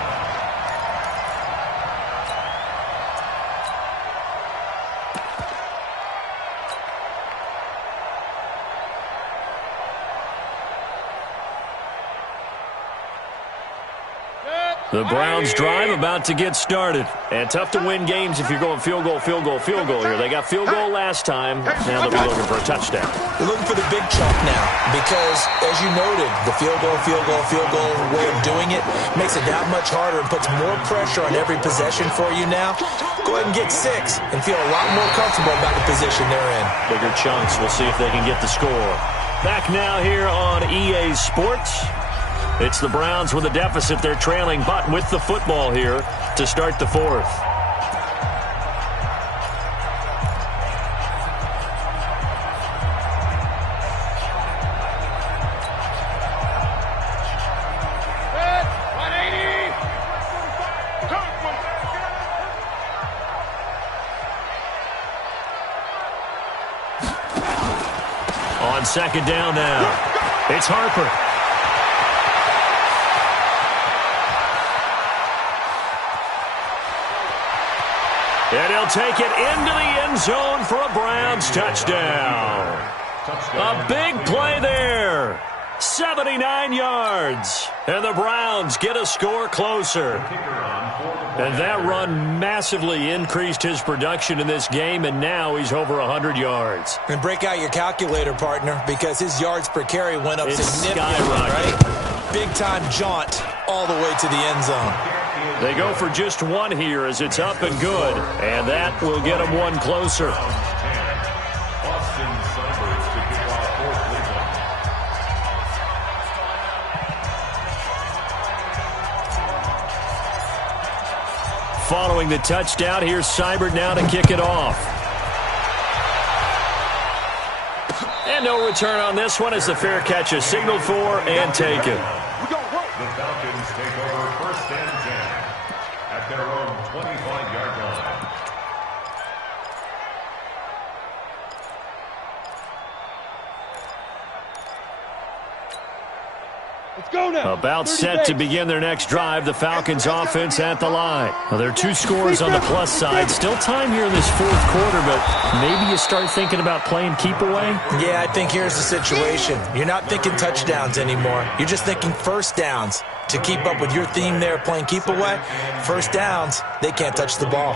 The Browns drive about to get started. And tough to win games if you're going field goal, field goal, field goal here. They got field goal last time. Now they'll be looking for a touchdown. They're looking for the big chunk now because, as you noted, the field goal way of doing it makes it that much harder and puts more pressure on every possession for you now. Go ahead and get 6 and feel a lot more comfortable about the position they're in. Bigger chunks. We'll see if they can get the score. Back now here on EA Sports. It's the Browns with a deficit. They're trailing, but with the football here to start the fourth. On second down now, it's Harper. And he'll take it into the end zone for a Browns touchdown. A big play there. 79 yards. And the Browns get a score closer. And that run massively increased his production in this game, and now he's over 100 yards. And break out your calculator, partner, because his yards per carry went up significantly, right? Big-time jaunt all the way to the end zone. They go for just one here as it's up and good, and that will get them one closer. Following the touchdown, here's Seibert now to kick it off. And no return on this one as the fair catch is signaled for and taken. The Falcons take over 1st and 10 at their own 25-yard line. Let's go now. About set to begin their next drive, the Falcons offense at the line. Well, there are 2 scores on the plus side. Still time here in this fourth quarter, but maybe you start thinking about playing keep away? Yeah, I think here's the situation. You're not thinking touchdowns anymore. You're just thinking first downs. To keep up with your theme there, playing keep away, first downs, they can't touch the ball.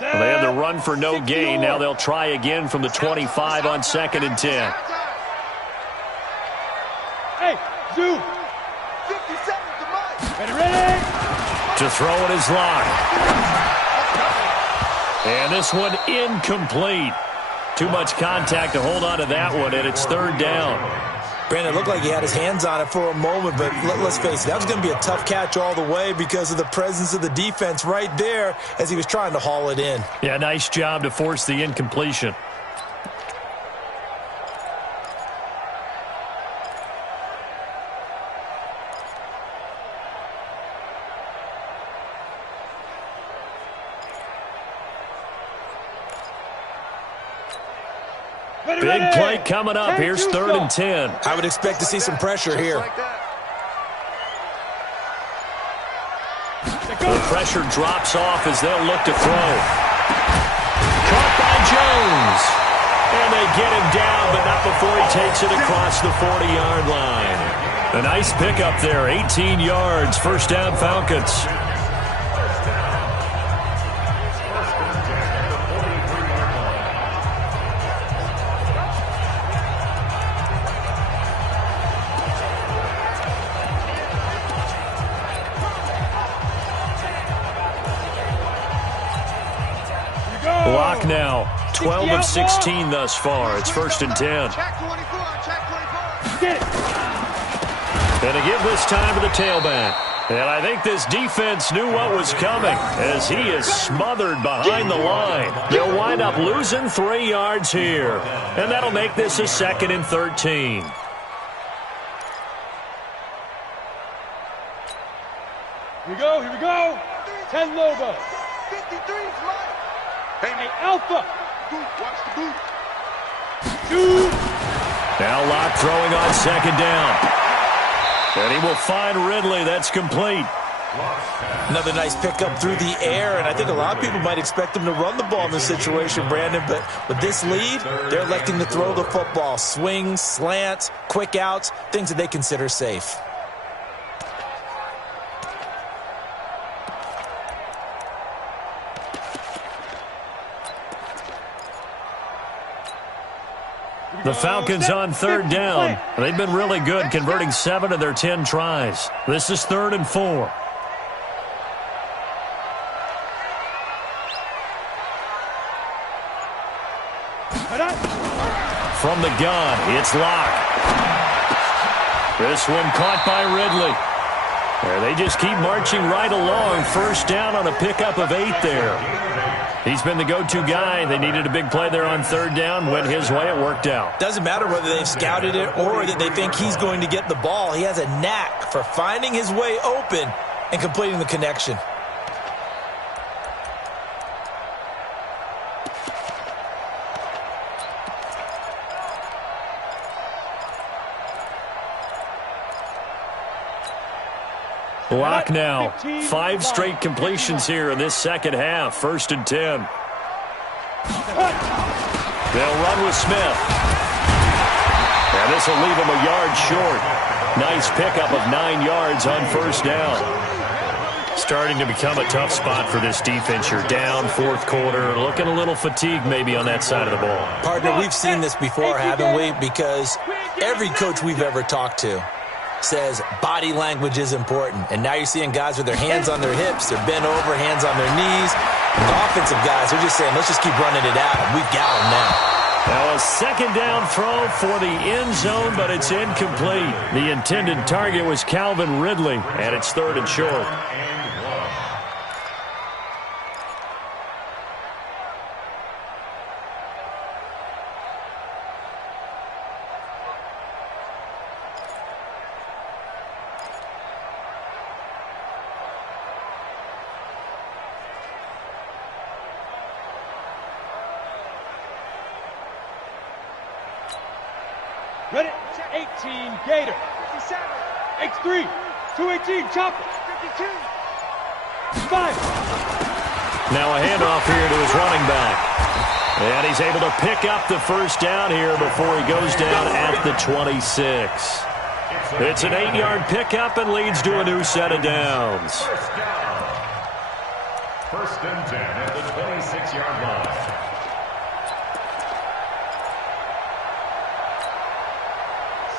Well, they had the run for no gain. Now they'll try again from the 25 on 2nd and 10. Hey, Zoo. 50 seconds to Mike. Ready? To throw it is locked. And this one incomplete. Too much contact to hold on to that one, and it's 3rd down. Brandon, it looked like he had his hands on it for a moment, but let's face it, that was going to be a tough catch all the way because of the presence of the defense right there as he was trying to haul it in. Yeah, nice job to force the incompletion. Big play coming up. Here's 3rd and 10. I would expect to see some pressure here. The pressure drops off as they'll look to throw. Caught by Jones. And they get him down, but not before he takes it across the 40-yard line. A nice pickup there, 18 yards. 1st down, Falcons. Block now. 12 of 16 thus far. It's 1st and 10. And a give this time to the tailback. And I think this defense knew what was coming as he is smothered behind the line. They'll wind up losing 3 yards here. And that'll make this a 2nd and 13. Here we go. 10 Lobo. 53's Mike. Hey, Alpha. Watch the boot. Shoot. Now Locke throwing on 2nd down. And he will find Ridley. That's complete. Another nice pickup through the air, and I think a lot of people might expect them to run the ball in this situation, Brandon, but with this lead, they're electing to throw the football. Swings, slants, quick outs, things that they consider safe. The Falcons on third down. They've been really good, converting 7 of their 10 tries. This is 3rd and 4. From the gun, it's Locke. This one caught by Ridley. There, they just keep marching right along. First down on a pickup of 8 there. He's been the go-to guy. They needed a big play there on third down. Went his way. It worked out. Doesn't matter whether they've scouted it or that they think he's going to get the ball. He has a knack for finding his way open and completing the connection. Block now. 5 straight completions here in this second half. 1st and 10. They'll run with Smith. And this will leave him a yard short. Nice pickup of 9 yards on first down. Starting to become a tough spot for this defense. You're down 4th quarter. Looking a little fatigued maybe on that side of the ball. Partner, we've seen this before, haven't we? Because every coach we've ever talked to says body language is important. And now you're seeing guys with their hands on their hips, they're bent over, hands on their knees. And the offensive guys are just saying, let's just keep running it out. And we've got them now. Now a second down throw for the end zone, but it's incomplete. The intended target was Calvin Ridley, and it's 3rd and short. Ready? 18, Gator. 57. X3. 218, Chopper. 52. 5. Now a handoff here to his running back. And he's able to pick up the first down here before he goes down at the 26. It's an 8-yard pickup and leads to a new set of downs. First and 10 at the 26-yard line.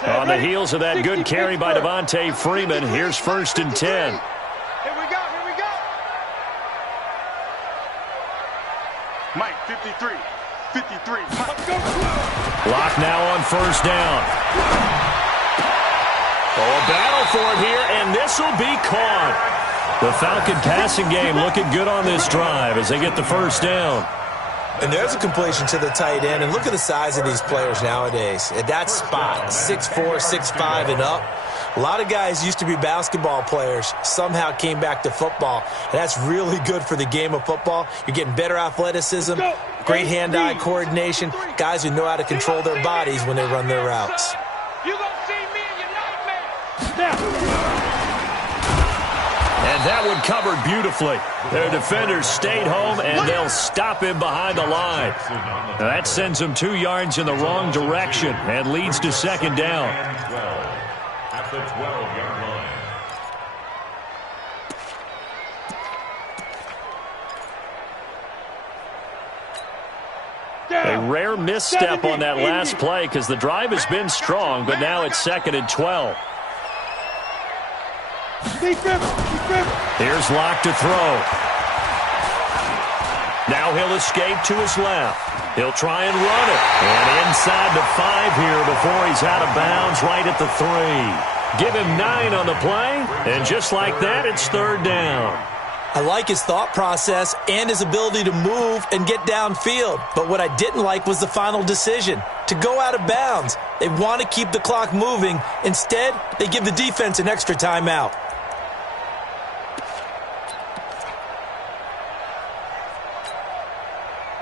On the heels of that good carry by Devontae Freeman, here's 1st and 10. Here we go, here we go. Mike, 53, 53. Mike. Lock now on first down. Oh, a battle for it here, and this will be caught. The Falcon passing game looking good on this drive as they get the first down. And there's a completion to the tight end. And look at the size of these players nowadays. At that spot, 6'4", 6'5", and up. A lot of guys used to be basketball players, somehow came back to football. And that's really good for the game of football. You're getting better athleticism, great hand-eye coordination, guys who know how to control their bodies when they run their routes. You gonna see me in your nightmares. And that one covered beautifully. Their defenders stayed home, and they'll stop him behind the line. Now that sends him 2 yards in the wrong direction and leads to second down. At the 12-yard line. A rare misstep on that last play because the drive has been strong, but now it's 2nd and 12. Here's Locke to throw. Now he'll escape to his left. He'll try and run it. And inside the 5 here before he's out of bounds right at the 3. Give him 9 on the play, and just like that, it's 3rd down. I like his thought process and his ability to move and get downfield. But what I didn't like was the final decision, to go out of bounds. They want to keep the clock moving. Instead, they give the defense an extra timeout.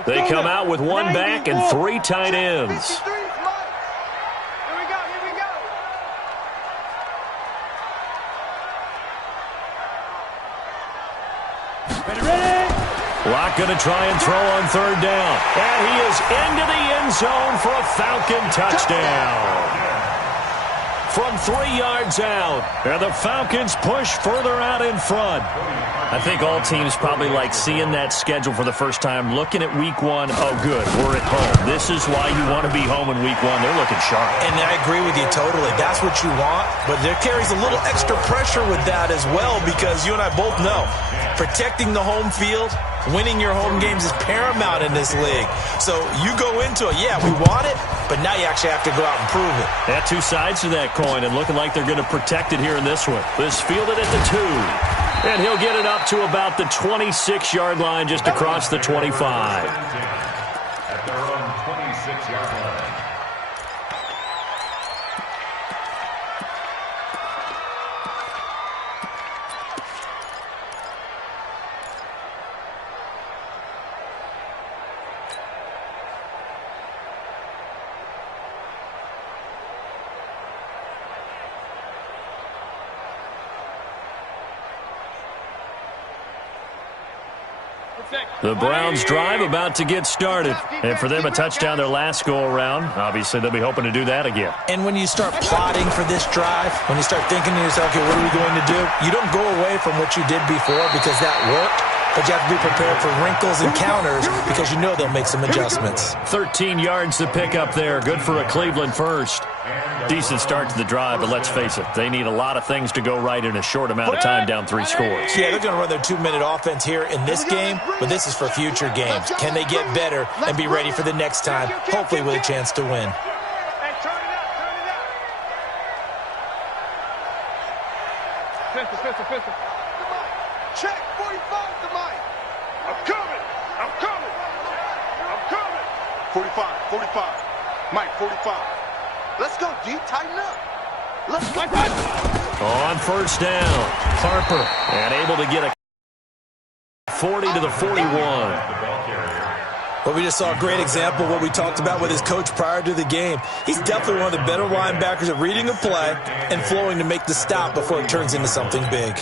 They come out with 1 back and 3 tight ends. Here we go, here we go. Ready, ready. Lock going to try and throw on third down. And he is into the end zone for a Falcon touchdown. From 3 yards out, and the Falcons push further out in front. I think all teams probably like seeing that schedule for the first time, looking at week 1. Oh, good, we're at home. This is why you want to be home in week 1. They're looking sharp. And I agree with you totally. That's what you want, but there carries a little extra pressure with that as well, because you and I both know protecting the home field, winning your home games is paramount in this league. So you go into it, yeah, we want it, but now you actually have to go out and prove it. Yeah, 2 sides to that coin, and looking like they're going to protect it here in this one. This fielded at the 2. And he'll get it up to about the 26-yard line, just across the 25. At their own 26-yard line. The Browns drive about to get started. And for them, a touchdown their last go-around. Obviously, they'll be hoping to do that again. And when you start plotting for this drive, when you start thinking to yourself, okay, what are we going to do? You don't go away from what you did before because that worked, but you have to be prepared for wrinkles and counters because you know they'll make some adjustments. 13 yards to pick up there. Good for a Cleveland first. Decent start to the drive, but let's face it, they need a lot of things to go right in a short amount of time, down 3 scores. Yeah, they're going to run their 2-minute offense here in this game, but this is for future games. Can they get better and be ready for the next time, hopefully with a chance to win? Hey, turn it up, turn it up. Pistol. Check 45 to Mike. I'm coming. 45. Mike, 45. Let's go, D. Tighten up. Let's go. On first down, Harper, and able to get a 40 to the 41. Well, we just saw a great example of what we talked about with his coach prior to the game. He's definitely one of the better linebackers at reading a play and flowing to make the stop before it turns into something big.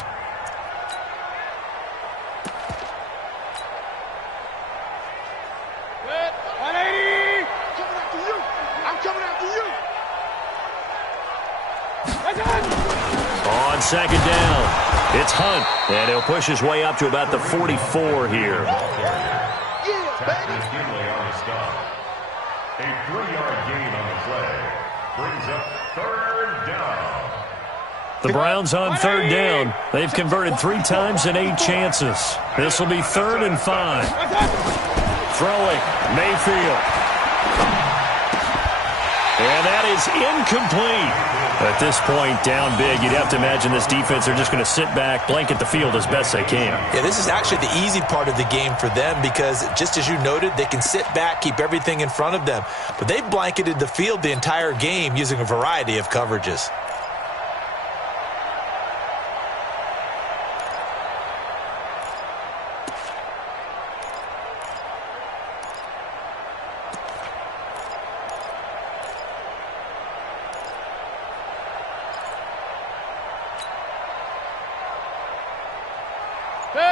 On second down, it's Hunt, and he'll push his way up to about the 44 here. Tackles Kinley on the stop. A 3-yard gain on the play brings up third down. The Browns on third down. They've converted 3 times in 8 chances. This will be 3rd and 5. Throwing, Mayfield. And that is incomplete. At this point, down big, you'd have to imagine this defense, they're just going to sit back, blanket the field as best they can. Yeah, this is actually the easy part of the game for them because, just as you noted, they can sit back, keep everything in front of them. But they've blanketed the field the entire game using a variety of coverages.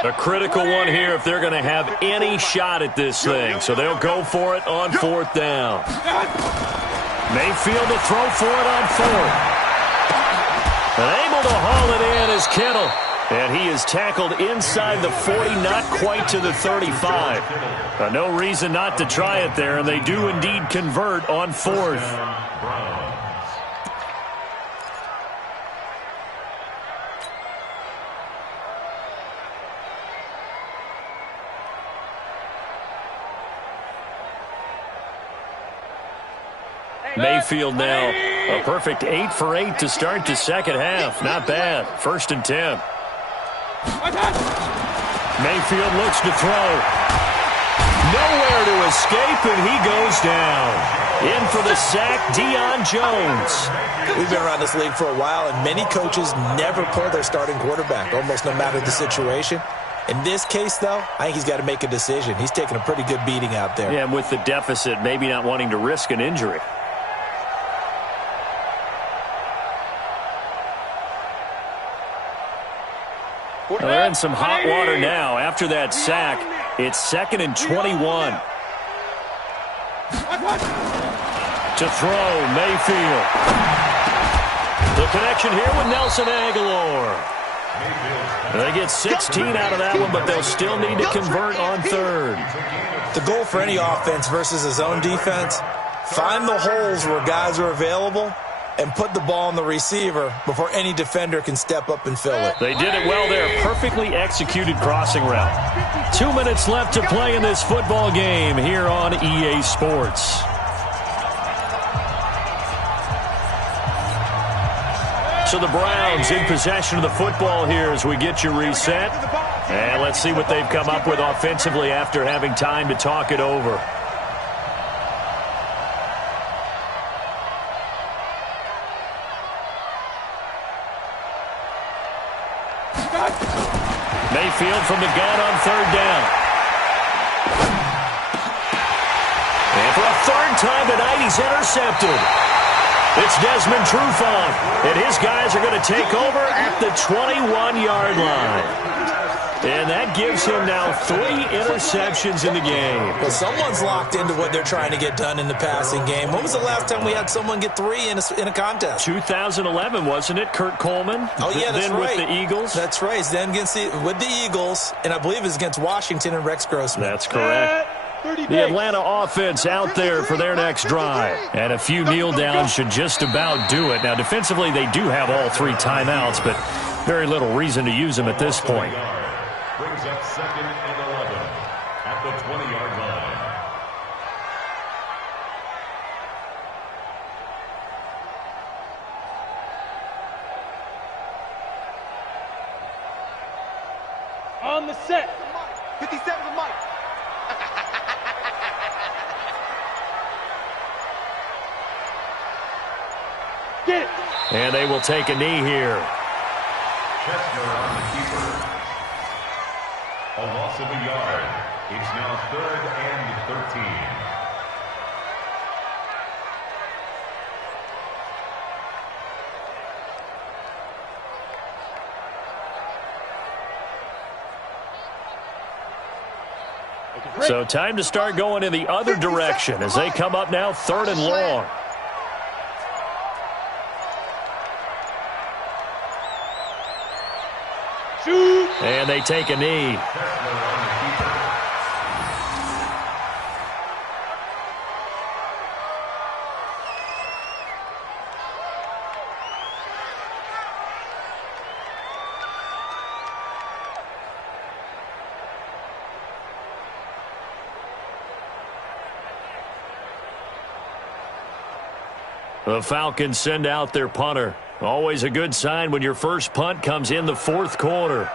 A critical one here if they're going to have any shot at this thing. So they'll go for it on 4th down. Mayfield to throw for it on 4th. And able to haul it in is Kittle. And he is tackled inside the 40, not quite to the 35. No reason not to try it there, and they do indeed convert on 4th. Mayfield now a perfect 8 for 8 to start the second half. Not bad. 1st and 10. Mayfield looks to throw. Nowhere to escape, and he goes down. In for the sack, Deion Jones. We've been around this league for a while, and many coaches never pull their starting quarterback, almost no matter the situation. In this case, though, I think he's got to make a decision. He's taking a pretty good beating out there. Yeah, and with the deficit, maybe not wanting to risk an injury. Well, they're in some hot water now. After that sack, it's 2nd and 21. To throw, Mayfield. The connection here with Nelson Aguilar. They get 16 out of that one, but they'll still need to convert on 3rd. The goal for any offense versus a zone defense, find the holes where guys are available and put the ball on the receiver before any defender can step up and fill it. They did it well there. Perfectly executed crossing route. 2 minutes left to play in this football game here on EA Sports. So the Browns in possession of the football here as we get you reset. And let's see what they've come up with offensively after having time to talk it over. Mayfield from the gun on 3rd down. And for a 3rd time tonight, he's intercepted. It's Desmond Trufant, and his guys are going to take over at the 21-yard line. And that gives him now 3 interceptions in the game. Well, someone's locked into what they're trying to get done in the passing game. When was the last time we had someone get 3 in a contest? 2011, wasn't it? Kurt Coleman? Oh, yeah, that's then right. With the Eagles? That's right. Then with the Eagles, and I believe it's against Washington and Rex Grossman. That's correct. The Atlanta offense out there for their next drive. And a few kneel downs should just about do it. Now, defensively, they do have all 3 timeouts, but very little reason to use them at this point. Brings up 2nd and 11 at the 20-yard line. On the set. 57 to Mike. Get it. And they will take a knee here. Chestnut on the keeper. A loss of a yard. It's now 3rd and 13. So time to start going in the other direction as they come up now 3rd and long. Shoot. And they take a knee. The Falcons send out their punter. Always a good sign when your first punt comes in the 4th quarter.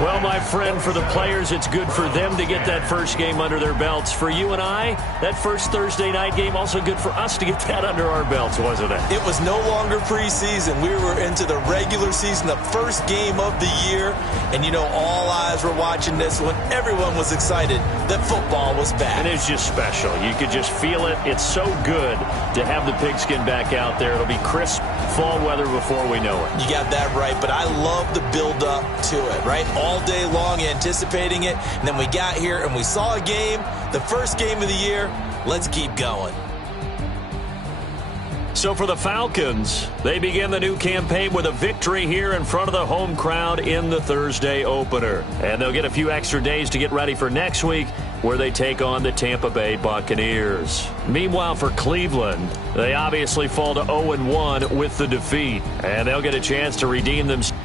Well, my friend, for the players, it's good for them to get that first game under their belts. For you and I, that first Thursday night game, also good for us to get that under our belts, wasn't it? It was no longer preseason. We were into the regular season, the first game of the year. And, you know, all eyes were watching this when everyone was excited that football was back. And it's just special. You could just feel it. It's so good to have the pigskin back out there. It'll be crisp fall weather before we know it. You got that right, but I love the build-up to it, right? All day long anticipating it, and then we got here and we saw a game, the first game of the year. Let's keep going. So for the Falcons, they begin the new campaign with a victory here in front of the home crowd in the Thursday opener. And they'll get a few extra days to get ready for next week, where they take on the Tampa Bay Buccaneers. Meanwhile, for Cleveland, they obviously fall to 0-1 with the defeat, and they'll get a chance to redeem themselves